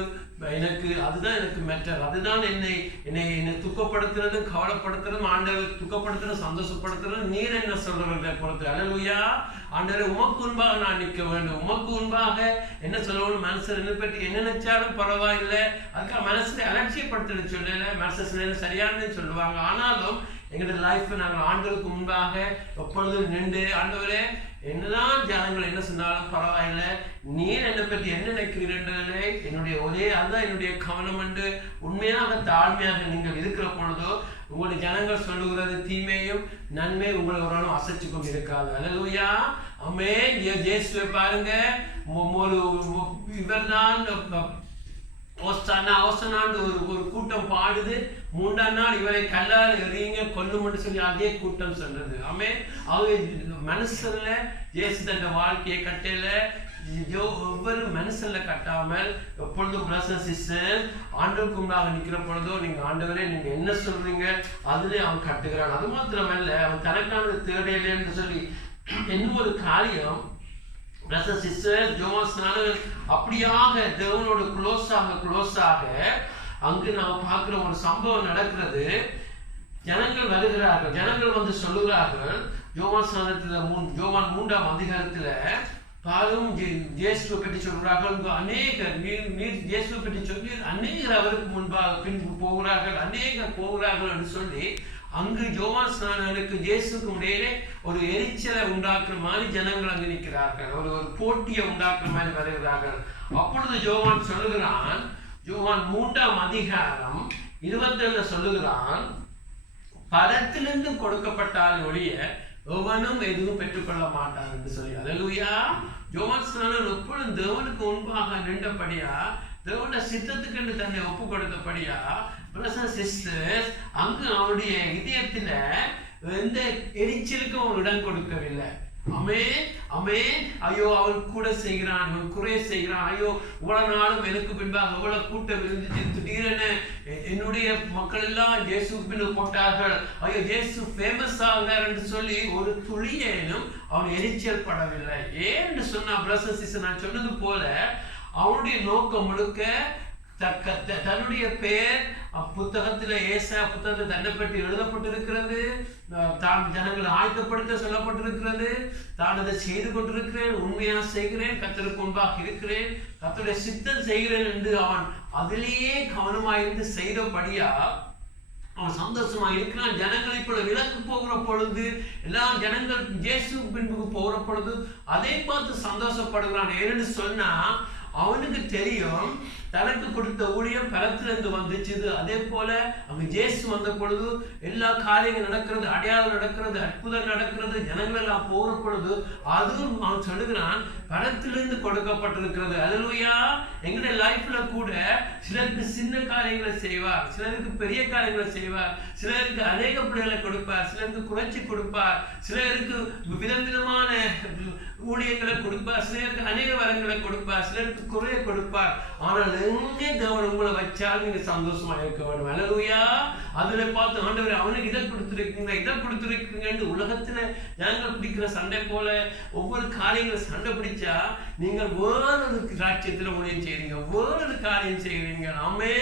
அதுதான் எனக்கு மேட்டர். அதுதான் என்னை துக்கப்படுத்துறதும் கவலைப்படுத்துறதும் ஆண்டவர் துக்கப்படுத்துறதும் சந்தோஷப்படுத்துறதும் நீர் என்ன சொல்றதை பொறுத்து. அல்லேலூயா. ஆண்டவரே உமக்கு முன்பாக நான் நிற்க வேண்டும், உமக்கு முன்பாக என்ன சொல்லணும். மனசு என்னை பற்றி என்ன நினைச்சாலும் பரவாயில்லை, அதுக்காக மனசை அலட்சியப்படுத்த சொல்லல. மனசு சரியானதுன்னு சொல்லுவாங்க. ஆனாலும் எங்களுடைய லைஃப் நாங்கள் ஆண்டவருக்கு முன்பாக எப்பொழுதும் நின்று, ஆண்டவரே என்னதான் ஜனங்கள் என்ன சொன்னாலும் பரவாயில்லை, நீர் என்னை பற்றி என்ன நினைக்கிறீர்களே என்னுடைய அதுதான் என்னுடைய கவனம் என்று உண்மையாக தாழ்மையாக நீங்கள் இருக்கிற பொழுதோ உங்களுடைய ஜனங்கள் சொல்லுகிறது தீமையும் நன்மை உங்களை ஒரு நாளும் அசைச்சு கொண்டு இருக்காது. அல்லேலூயா. ஆமென். இயேசுவை பாருங்க, இவர்தான் ஓசனான்னு ஒரு கூட்டம் பாடுது. 3ஆம் நாள் இவரை கல்லால் எறியுங்க கொல்லும்னு சொல்லி அதே கூட்டம் சொல்றது. அவங்க மனுஷன்ல இயேசு தன் வாழ்க்கையை கட்டையில ஒவ்வொரு மனுஷன்ல கட்டாமல் எப்பொழுதும் பிரதர் சிஸ்டர் ஆண்டவருக்கு முன்பாக நிற்கிற பொழுதோ நீங்க ஆண்டவரே நீங்க என்ன சொல்றீங்க அதுல அவன் கட்டுகிறான். அது மாத்திரமல்ல, அவன் தனக்கானது தேடையில்லைன்னு சொல்லி இன்னும் ஒரு காரியம் பிரதர் சிஸ்டர் ஜோவான் அப்படியாக தேவனோட க்ளோஸாக அங்கு நாம் பார்க்கிற ஒரு சம்பவம் நடக்கிறது. ஜனங்கள் வருகிறார்கள், ஜனங்கள் வந்து சொல்லுகிறார்கள். யோவான் 3ஆம் அதிகாரத்துல பாலும் இயேசுவை பற்றி சொல்கிறார்கள். அநேகர் நீர் இயேசுவை பற்றி சொல்லி அநேகர் அவருக்கு முன்பாக பின்பு போகிறார்கள், அநேகர் போகிறார்கள் என்று சொல்லி அங்கு யோவான் ஸ்நானகனுக்கு இயேசுக்கும் இடையிலே ஒரு எரிச்சலை உண்டாக்குற மாதிரி ஜனங்கள் அங்கு நிற்கிறார்கள். ஒரு போட்டியை உண்டாக்குற மாதிரி வருகிறார்கள். அப்பொழுது யோவான் சொல்லுகிறான், யோவான் 3ஆம் அதிகாரம் 27 சொல்லுகிறான், பரத்திலிருந்து கொடுக்கப்பட்டால் ஒழிய எவனும் எதுவும் பெற்றுக்கொள்ள மாட்டான் என்று சொல்லி. அல்லேலூயா. யோவான் ஸ்நானகன் எப்பொழுதும் தேவனுக்கு முன்பாக நின்றபடியா, தேவனுடைய சித்தத்துக்கு என்று தன்னை ஒப்பு கொடுத்தபடியா, சிஸ்டர்ஸ் அங்கு அவனுடைய இதயத்துல எந்த எரிச்சலுக்கும் அவன் இடம் கொடுக்கவில்லை. அமேன் அமேன். ஐயோ அவன் கூட செய்கிறான், அவன் குறைய செய்கிறான், ஐயோ இவ்வளவு நாளும் எனக்கு பின்பாக எவ்வளவு கூட்டம் இருந்துச்சு, திடீரென என்னுடைய மக்கள் எல்லாம் இயேசுக்கு பின்பு போட்டார்கள், ஐயோ இயேசு ஃபேமஸ் ஆகிறார் என்று சொல்லி ஒரு துளியேனும் அவன் எரிச்சல் படவில்லை. ஏன்னு சொன்னா பிரதர்ஸ் சிஸ்டர்ஸ், நான் சொன்னது போல அவனுடைய நோக்கம் முழுக்க தன்னுடைய பெயர் புத்தகத்தில் ஏசா புத்தகத்தில் தன்னை பற்றி எழுதப்பட்டிருக்கிறது, தான் ஜனங்களை ஆயத்தப்படுத்த சொல்லப்பட்டிருக்கிறது, தான் அதை செய்து கொண்டிருக்கிறேன், உண்மையா செய்கிறேன், கர்த்தருக்கு முன்பாக இருக்கிறேன், கர்த்தருடைய சித்தம் செய்கிறேன் என்று அவன் அதிலேயே கவனமாயிருந்து செய்தபடியா அவன் சந்தோஷமா இருக்கிறான். ஜனங்களை போல விலக்கு போகிற பொழுது, எல்லா ஜனங்கள் இயேசு பின்புக்கு போகிற பொழுது அதை பார்த்து சந்தோஷப்படுகிறான். ஏன்னு சொன்னா அவனுக்கு தெரியும் தனக்கு கொடுத்த ஊழியம் பரத்திலிருந்து வந்துச்சு. அதே போல அங்க இயேசு வந்த பொழுது எல்லா காரியங்கள் நடக்கிறது, அடையாளம் நடக்கிறது, அற்புதம் நடக்கிறது, ஜனங்கள் எல்லாம் போகிற பொழுது அதுவும் அவன் சொல்லுகிறான் பரத்திலிருந்து கொடுக்கப்பட்டிருக்கிறது. அல்லேலூயா. எங்களுடைய லைஃப்ல கூட சிலருக்கு சின்ன காரியங்களை செய்வார், சிலருக்கு பெரிய காரியங்களை செய்வார், சிலருக்கு அநேக பிள்ளைகளை கொடுப்பார், சிலருக்கு குறைச்சி கொடுப்பார், சிலருக்கு விதவிதமான ஊழியங்களை கொடுப்பார், சிலருக்கு அநேக வரங்களை கொடுப்பார், சிலருக்கு குறைய கொடுப்பார். ஆனால் எங்கே தேவன் உங்களை வச்சாலும் நீங்க சந்தோஷமா இருக்க வேண்டும். அல்லேலூயா. அதுல பார்த்து ஆண்டவர் அவனுக்கு இதை கொடுத்துருக்கீங்க, இதை கொடுத்துருக்கீங்க. உலகத்துல நாங்கள் பிடிக்கிற சண்டை போல ஒவ்வொரு காரியங்களை சண்டை பிடிச்சா நீங்கள் வேறொரு ராஜ்யத்துல ஊழியம் செய்றீங்க, வேறொரு காரியம் செய்வீங்க. ஆமே.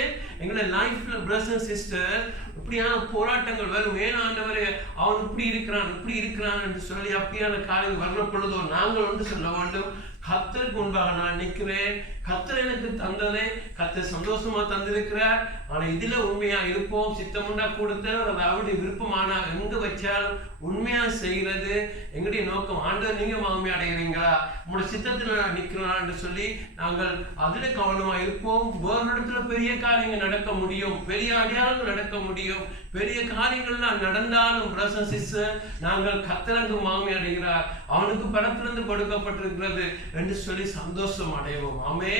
எங்களுடைய லைஃப்ல பிரதர்ஸ் சிஸ்டர் இப்படியான போராட்டங்கள் வரும். ஏன் ஆண்டவரே அவன் இப்படி இருக்கிறான் என்று சொல்லி அப்படியான காரியங்கள் வர்ற பொழுதோ நாங்கள் ஒன்று சொல்ல வேண்டும், கர்த்தருக்கு முன்பாக நான் நிற்கிறேன், கர்த்தர் எனக்கு தந்ததை கர்த்தர் சந்தோஷமா தந்திருக்கிறார். ஆனா இதுல உண்மையா இருப்போம், சித்தமுண்டா கொடுத்த அவருடைய விருப்பமானா எங்க வச்சாலும் உண்மையா செய்கிறது எங்களுடைய நோக்கம். ஆண்டவர் நீங்க மகிமை அடைகிறீங்களா, உங்களுடைய சித்தத்துல நான் நிற்கிறேன் என்று சொல்லி நாங்கள் அதுல கவனமா இருப்போம். வேறு இடத்துல பெரிய காரியங்கள் நடக்க முடியும், பெரிய அடையாளங்கள் நடக்க முடியும், பெரிய காரியங்கள்லாம் நடந்தாலும் பிரதர்ஸ் சிஸ்டர் நாங்கள் கர்த்தருக்கு மகிமை அடைகிறார், அவனுக்கு பரத்திலிருந்து கொடுக்கப்பட்டிருக்கிறது என்று சொல்லி சந்தோஷம் அடைவோம். ஆமென்.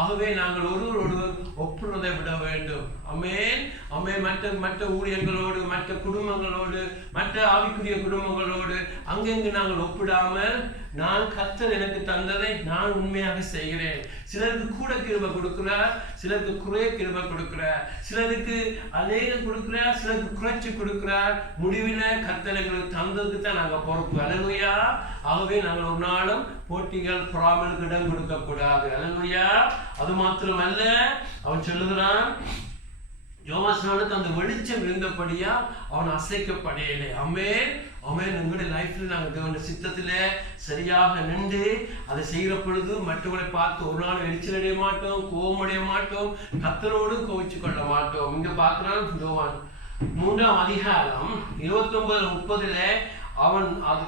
ஆகவே நாங்கள் ஒருவர் ஒப்புறதை விட வேண்டும். ஆமென் ஆமென். மற்ற ஊழியங்களோடு, மற்ற குடும்பங்களோடு, மற்ற ஆவிக்குரிய குடும்பங்களோடு அங்கெங்கு நாங்கள் ஒப்பிடாமல் நான் கர்த்தர் எனக்கு தந்ததை நான் உண்மையாக செய்கிறேன். சிலருக்கு கூட கிருபை கொடுக்கிறார், சிலருக்கு குறைய கிருபை கொடுக்கிறார், சிலருக்கு அநேகம் கொடுக்கிறார், சிலருக்கு குறைச்சி கொடுக்கிறார். முடிவில கர்த்தர் எங்களுக்கு தந்ததுக்கு தான் நாங்கள் பொறுப்பு. அல்லேலூயா. ஆகவே நாங்கள் ஒரு நாளும் போட்டிகள் பொறாமைக்கு இடம் கொடுக்க கூடாது. அல்லேலூயா. அது மாத்திரமல்ல, அவன் சொல்லுகிறான் யோவான் ஸ்நானனுக்கு அந்த வெளிச்சம் இருந்தபடியா அவன் அசைக்கப்படையலை. ஆமென் ஆமென். உங்களுடைய லைஃப்ல நாங்கள் தேவனுடைய சித்தத்துல சரியாக நின்று அதை செய்கிற பொழுது மற்றவர்களை பார்த்து ஒரு நாள் எரிச்சல் அடைய மாட்டோம், கோபமடைய மாட்டோம், கர்த்தரோடு கோவிச்சு கொள்ள மாட்டோம். இங்க பார்க்கிறான் யோவான் 3ஆம் அதிகாரம் 29-30 அவன் அது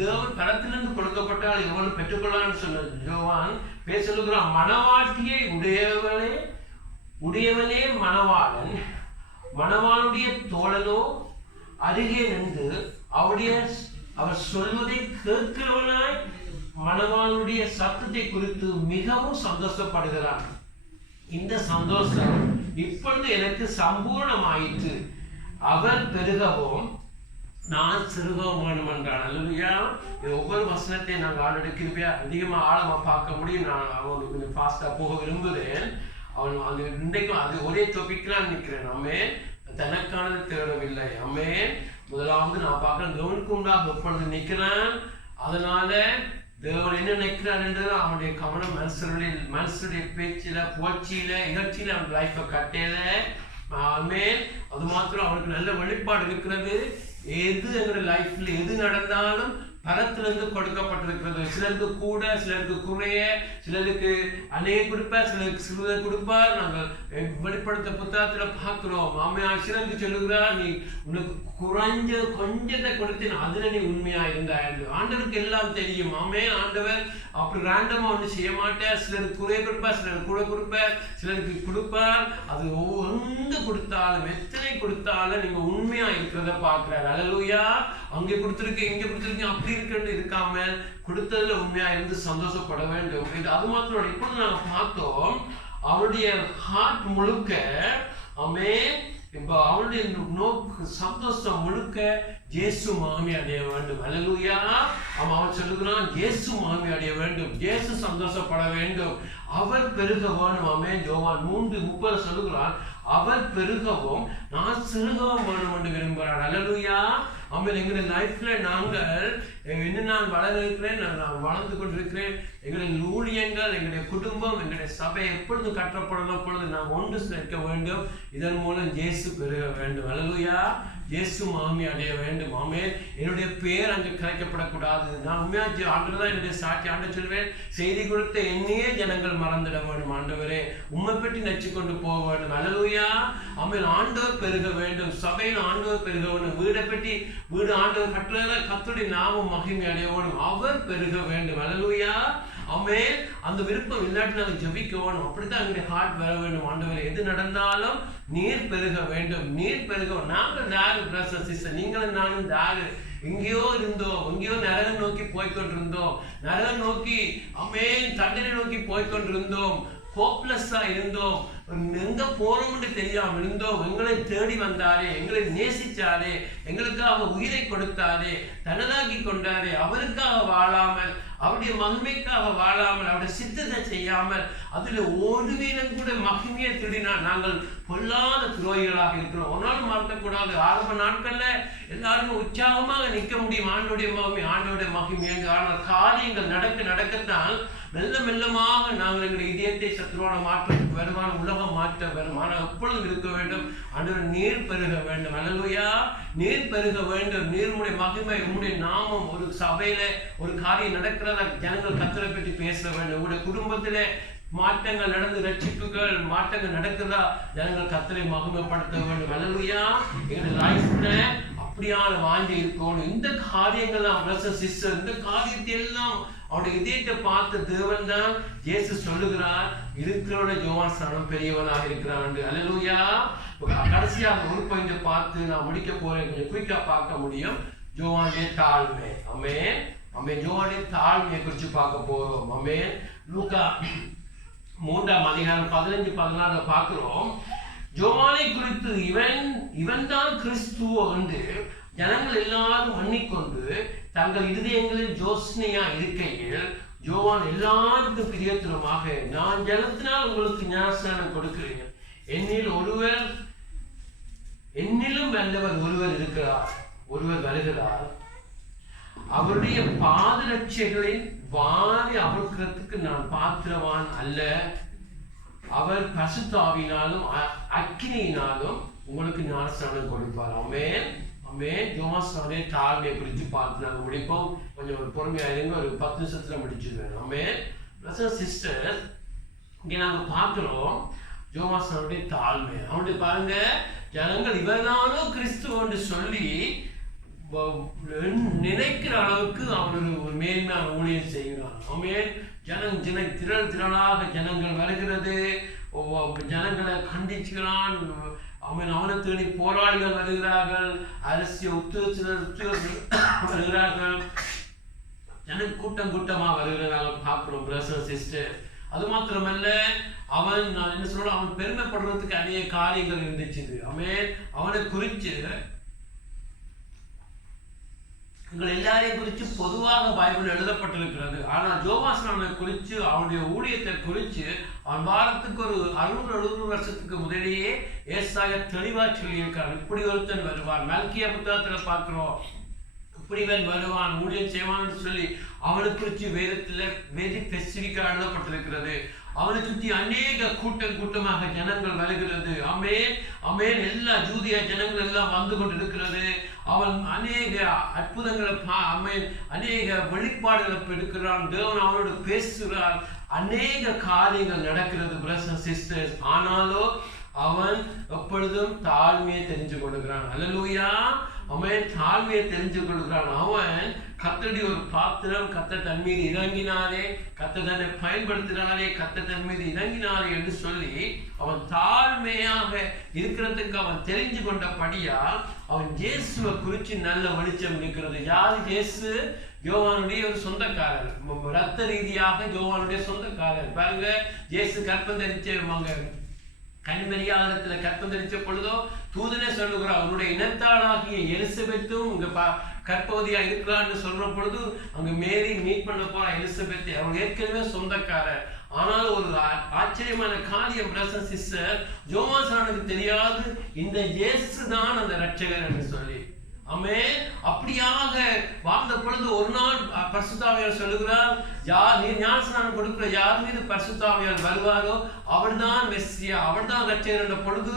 தேவன் கரத்திலிருந்து கொடுக்கப்பட்டால் எவனும் பெற்றுக்கொள்ளான்னு சொன்ன யோவான் பேசுகிறான், மணவாட்டியை உடையவனே மணவாளன், மணவாளுடைய தோழனோ அருகே நின்று அவர் சொல்வதை கேட்கிறவனாய் மணவாளுடைய சத்தத்தை குறித்து மிகவும் சந்தோஷப்படுகிறான். இந்த சந்தோஷம் இப்பொழுது எனக்கு சம்பூர்ணமாயிற்று, அவர் பெருகவும் நான் சிறுகவும் வேணும் என்றான். அல்லேலூயா. ஒவ்வொரு வசனத்தை நாங்கள் ஆல்ரெடி கிருபையா அதிகமாக ஆழமா பார்க்க முடியும். நான் அவனுக்கு கொஞ்சம் ஃபாஸ்டா போக விரும்புகிறேன். அவன் அந்த இன்றைக்கும் அது ஒரே தொப்பிக்கலாம் நிற்கிறேன். ஆமென். தனக்கானது தேடவில்லை. ஆமென். முதலாவது நான் பார்க்கிறேன் தேவனுக்கு உண்டாக எப்பொழுது நிற்கிறான். அதனால தேவன் என்ன நினைக்கிறான் என்றது அவனுடைய கவனம் மனுஷனுடைய பேச்சில, புகழ்ச்சியில, இகழ்ச்சியில அவன் லைஃபை கட்டையில. ஆமென். அது மாத்திரம் அவனுக்கு நல்ல வெளிப்பாடு இருக்கிறது. எது எங்களுடைய லைஃப்ல எது நடந்தாலும் பரத்திலிருந்து கொடுக்கப்பட்டிருக்கிறது. சிலருக்கு கூட, சிலருக்கு குறைய, சிலருக்கு அநேக கொடுப்பார், சிலருக்கு சிறுதை கொடுப்பார். நாங்கள் வெளிப்படுத்த புத்தகத்தில் பார்க்கிறோம். சிலருக்கு சொல்லுகிறார், நீ உனக்கு கொஞ்சத்தை கொடுத்தேன், அதுல நீ உண்மையா இருந்தா என்று. ஆண்டவருக்கு எல்லாம் தெரியும். ஆண்டவர் அப்படி ரேண்டமா ஒண்ணு செய்ய மாட்டார். சிலருக்கு குறைய கொடுப்பார், சிலருக்கு கூட கொடுப்பார், சிலருக்கு கொடுப்பார். அது ஒவ்வொன்று கொடுத்தாலும், எத்தனை கொடுத்தாலும் நீங்க உண்மையா இருக்கிறத பார்க்கிறார். அல்லேலூயா. அங்கே கொடுத்துருக்கு, இங்க கொடுத்துருக்கு, அப்படி இருக்கிறது இருக்காம கொடுத்ததுல உண்மையா இருந்து சந்தோஷப்பட வேண்டும். இது அது மாத்திரம். இப்பொழுது நாங்க பார்த்தோம், அவருடைய ஹார்ட் முழுக்க இப்போ அவருடைய சந்தோஷம் முழுக்க இயேசு மகிமை அடைய வேண்டும். அல்லேலூயா. அவன் சொல்லுகிறான், இயேசு மகிமை அடைய வேண்டும், இயேசு சந்தோஷப்பட வேண்டும், அவர் பெருக வேணும். யோவான் 3:30 சொல்லுகிறான், அவர் பெருகவும் நான் சிறுகவும் வேணும் என்று விரும்புகிறார். அல்லேலூயா. எங்களுடைய லைஃப்ல நாங்கள் இன்னும் நான் வளர இருக்கிறேன், நான் வளர்ந்து கொண்டிருக்கிறேன். எங்களுடைய ஊழியங்கள், எங்களுடைய குடும்பம், எங்களுடைய சபை எப்பொழுது கட்டப்படணும், அப்பொழுது நாம் ஒன்று சேர்க்க வேண்டும். இதன் மூலம் இயேசு பெருக வேண்டும். அல்லேலூயா. இயேசு மகிமை அடைய வேண்டும். என்னுடைய பேர் அங்கு கலைக்கப்படக்கூடாது. நான் உண்மையா ஆண்டவர்தான் என்னுடைய சாட்சி. ஆண்டவர் சொல்வேன், செய்தி கொடுத்த என்னையே ஜனங்கள் மறந்துட வேண்டும். ஆண்டவரே, உம்மை பற்றி நச்சு கொண்டு போக வேண்டும். அல்லேலூயா. ஆண்டவர் பெருக வேண்டும், சபையில் ஆண்டவர் பெருக வேண்டும். வீடு ஆண்டவர் கட்டுறத கர்த்தருடைய நாமம் மகிமை அடைய வேண்டும். அவர் பெருக வேண்டும். அல்லேலூயா. அந்த விருப்பம் இல்லாட்டி நாங்கள் ஜெபிக்க வேணும். அப்படித்தான் எங்களுடைய ஹார்ட் வர வேண்டும். ஆண்டவரே, எது நடந்தாலும் நீர் பெருக வேண்டும், நீர் பெருக. நாங்கள் தாரு பிரதர் சிஸ்டர், நீங்களும் நானும் தாரு. எங்கேயோ இருந்தோம், எங்கேயோ நரகம் நோக்கி போய்கொண்டிருந்தோம், நரகம் நோக்கி தண்டனை நோக்கி போய்கொண்டிருந்தோம், ஹோப்லெஸ்ஸா இருந்தோம், எங்க போறோம்னு தெரியாம இருந்தோம். எங்களை தேடி வந்தாரே, எங்களை நேசிச்சாரே, எங்களுக்காக உயிரை கொடுத்தாரே, தனதாக்கி கொண்டாரே. அவருக்காக வாழாமல், அவருடைய மகிமைக்காக வாழாமல், அவருடைய சித்தத்தை செய்யாமல், அதுல ஒரு வீரன் கூட மகிமையை திருடினா நாங்கள் பொல்லாத துரோகிகளாக இருக்கிறோம். ஒரு நாள் மறக்கக்கூடாது. ஆரம்ப நாட்கள்ல எல்லாருமே உற்சாகமாக நிற்க முடியும். ஆண்டோடைய மகிமை என்று. ஆனால் காரியங்கள் நடக்கத்தான் மெல்ல மெல்லமாக நாங்கள் எங்களுடைய இதயத்தை சத்துருவான மாற்றத்துக்கு வருமான, உலகம் மாற்ற வரும். ஆனால் எப்பொழுதும் இருக்க வேண்டும். ஆண்டவர் நீர் பெருக வேண்டும். அல்லேலூயா. நீர் பெருக வேண்டும். நீர்முடைய மகிமை, உங்களுடைய நாமம், ஒரு சபையில ஒரு காரியம் நடக்கிறதா ஜனங்கள் கர்த்தரை பற்றி பேச வேண்டும். உங்களுடைய குடும்பத்திலே மாற்றங்கள் நடந்து, ரட்சிப்புகள் மாற்றங்கள் நடக்குதா ஜனங்கள் கர்த்தரை மகிமைப்படுத்த வேண்டும். அல்லேலூயா. எங்களுடைய லைஃப்ல அப்படியான வாஞ்சி இருக்கணும். இந்த காரியங்கள் தான் பிரதர் சிஸ்டர், இந்த காரியத்தை எல்லாம் அவருடைய இதயத்தை பார்த்த தேவன் தான் இயேசு சொல்லுகிறார், இருக்கிறோட யோவான் ஸ்நானம் பெரியவனாக இருக்கிறான். அல்லேலூயா. கடைசியாக ஒரு பாயிண்ட பார்த்து நான் முடிக்க போறேன். கொஞ்சம் குயிக்கா பார்க்க முடியும். யோவானுடைய தாழ்மை. யோவானுடைய தாழ்மையை குறித்து பார்க்க போறோம். லூக்கா 3ஆம் அதிகாரம் 15-16 பார்க்கிறோம். யோவானை குறித்து இவன் தான் கிறிஸ்துவ என்று ஜனங்கள் எல்லாரும் எண்ணிக்கொண்டு தங்கள் இருதயங்களில் யோசனையா இருக்கையில், யோவான் எல்லாருக்கும் பிரியத்தினமாக, நான் ஜலத்தினால் உங்களுக்கு ஞானஸ்நானம் கொடுக்கிறேன், என்னிலும் வல்லவர் ஒருவர் இருக்கிறார், ஒருவர் வருகிறார், அவருடைய பாதரட்சைகளின் வாரி அவிழ்க்கிறதுக்கு நான் பாத்திரவான் அல்ல, அவர் பரிசுத்த ஆவியினாலும் அக்கினியினாலும் உங்களுக்கு ஞானஸ்நானம் கொடுப்பார். ஆமென். யோவானுடைய தாழ்மையை குறித்து பார்த்து நாங்கள் முடிப்போம். கொஞ்சம் ஒரு பொறுமையா இருங்க, ஒரு 10 நிமிஷத்துல முடிச்சிருவேன். ஆமென். பிரதர் சிஸ்டர், இங்க நாங்க பார்க்கிறோம் யோவானுடைய தாழ்மை. அவனுடைய பாருங்க, ஜனங்கள் இவர்தானோ கிறிஸ்துவ என்று சொல்லி நினைக்கிற அளவுக்கு அவன் ஒரு மேன்மையான ஊழியம் செய்கிறான். ஆமென். திரளாக ஜனங்கள் வருகிறது, ஜனங்களை கண்டிச்சுக்கிறான். அவனை தேடி போராளிகள் வருகிறார்கள், அரசியல் உத்தியோகர்கள் வருகிறார்கள், கூட்டமா வருகிறார்கள் பார்க்கிறோம் பிரதர் சிஸ்டர். அது மாத்திரமல்ல, அவன் என்ன சொல்றான், அவன் பெருமைப்படுறதுக்கு அநேக காரியங்கள் இருந்துச்சு. அவனை குறிச்சு உங்கள் எல்லாரையும் குறித்து பொதுவாக பைபிள் எழுதப்பட்டிருக்கிறது. ஆனால் யோவானை குறித்து, அவனுடைய ஊழியத்தை குறித்து அவன் வாரத்துக்கு ஒரு 600-700 வருஷத்துக்கு முதலேயே ஏசாயா தெளிவா சொல்லியிருக்கான். இப்படி ஒருத்தன் வருவான். மல்கியா புத்தகத்துல பார்க்கிறோம், இப்படிவன் வருவான், ஊழியம் செய்வான்னு சொல்லி அவனை குறித்து வேதத்துல வெரி ஸ்பெசிபிக்கா எழுதப்பட்டிருக்கிறது. அவனை சுற்றி அநேக கூட்டமாக ஜனங்கள் வருகிறது. எல்லா ஜூதிய ஜனங்கள் எல்லாம் வந்து கொண்டு இருக்கிறது. அவன் அநேக அற்புதங்களை அநேக வெளிப்பாடுகளை எடுக்கிறான். தேவன் அவனோடு பேசுகிறார். அநேக காரியங்கள் நடக்கிறது பிரதர்ஸ் அண்ட் சிஸ்டர்ஸ். ஆனாலும் அவன் எப்பொழுதும் தாழ்மையை தெரிஞ்சு கொள்கிறான். அல்லேலூயா. அவன் தாழ்மையை தெரிஞ்சு கொள்கிறான். அவன் கர்த்தருடைய ஒரு பாத்திரம், கர்த்தர் தன் மீது இறங்கினாரே, கர்த்தர் தன்னை பயன்படுத்தினாரே, கர்த்தர் தன் மீது இறங்கினாரே என்று சொல்லி அவன் தாழ்மையாக இருக்கிறதுக்கு அவன் தெரிஞ்சு கொண்டபடியா அவன் இயேசுவை குறித்து நல்ல வெளிச்சம் இருக்கிறது. யார் இயேசு? யோவானுடைய ஒரு சொந்தக்காரர், ரத்த ரீதியாக யோவானுடைய சொந்தக்காரர். பாருங்க, இயேசு கற்பம் தரிச்சவங்க கனிமரியாதத்துல கற்பம் தரிச்ச பொழுதோ தூதனே சொல்லுகிறார், அவருடைய இனத்தாளாகிய எலிசபெத்தும் இங்க கற்பவதியா இருக்கிறான்னு சொல்ற பொழுது அங்க மேரி மீட் பண்ண போற எலிசபெத் அவங்க ஏற்கனவே சொந்தக்காரர். ஆனால் ஒரு ஆச்சரியமான காரியம் பிரதர்ஸ் சிஸ்டர், யோவானுக்கு தெரியாது இந்த இயேசு தான் அந்த ரட்சகர் என்று சொல்லி. ஆமென். அப்படியாக வாழ்ந்த பொழுது ஒரு நாள் பரிசுத்த ஆவியானவர் சொல்லுகிறார், யார் நீர் ஞானஸ்நானம் கொடுக்கிற யார் மீது பரிசுத்த ஆவியானவர் வருவாரோ அவர்தான் மெஸ்ஸியா, அவர்தான் ரட்சகர் என்ற பொழுது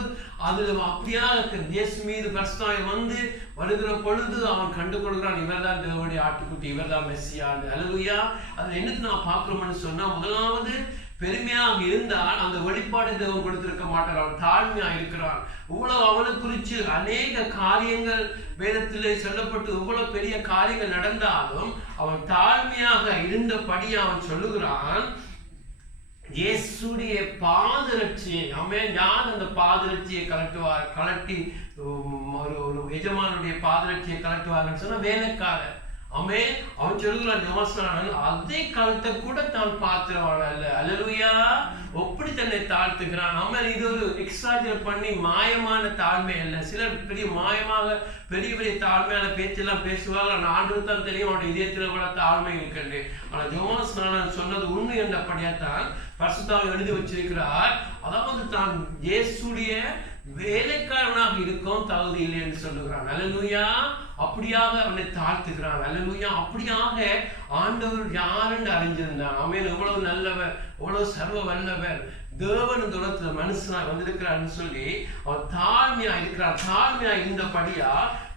அதுல அப்படியாக இயேசு மீது பரிசுத்த ஆவியானவர் வந்து வருகிற பொழுது அவன் கண்டு கொள்கிறான், இவர்தான் தேவனுடைய ஆட்டுக்குட்டி, இவர்தான் மெஸ்ஸியா. அல்லேலூயா. அதுல என்னது நான் பார்க்கிறோம்னு சொன்னா, முதலாவது பெருமையாக இருந்தால் அந்த வெளிப்பாடு தேவன் கொடுத்திருக்க மாட்டார். அவன் தாழ்மையா இருக்கிறான். இவ்வளவு அவனை குறித்து அநேக காரியங்கள் வேதத்திலே சொல்லப்பட்டு இவ்வளவு பெரிய காரியங்கள் நடந்தாலும் அவன் தாழ்மையாக இருந்தபடி அவன் சொல்லுகிறான், இயேசுடைய பாதரட்சியை அவன் யார் அந்த பாதரட்சியை கலட்டி ஒரு எஜமானுடைய பாதரட்சியை கலட்டுவார்னு சொன்னா வேலைக்காரர். அவன் சொல்லுகிறான் யோவான் அதே காலத்தை கூட தான் பார்க்கிறவன் அல்ல. அல்லேலூயா. எப்படி தன்னை தாழ்த்துகிறான். அவன் இது ஒரு எக்ஸ்ட்ராஜர் பண்ணி மாயமான தாழ்மை அல்ல. சிலர் பெரிய மாயமாக பெரிய பெரிய தாழ்மையான பேச்செல்லாம் பேசுவாங்க. ஆனால் ஆண்டவருக்கு தான் தெரியும் அவனுடைய இதயத்தில் கூட தாழ்மை இருக்கிறது. ஆனால் யோவான் சொன்னது உண்மை என்றபடியாத்தான் பரிசுத்த ஆவியானவர் எழுதி வச்சிருக்கிறார். அதாவது தான் இயேசுடைய வேலைக்காரனாக இருக்கும் தகுதி இல்லை என்று சொல்லுகிறான். அல்லேலூயா. அப்படியாக அவனை தாழ்த்துகிறான். அல்லேலூயா. அப்படியாக ஆண்டவர் யாருன்னு அறிஞ்சிருந்தான். அவன் எவ்வளவு நல்லவர், எவ்வளவு சர்வ வல்லவர், தேவன் இந்த உலகத்துல மனுஷனா வந்திருக்கிறான்னு சொல்லி அவன் தாழ்மையா இருக்கிறான். தாழ்மையா இருந்தபடியா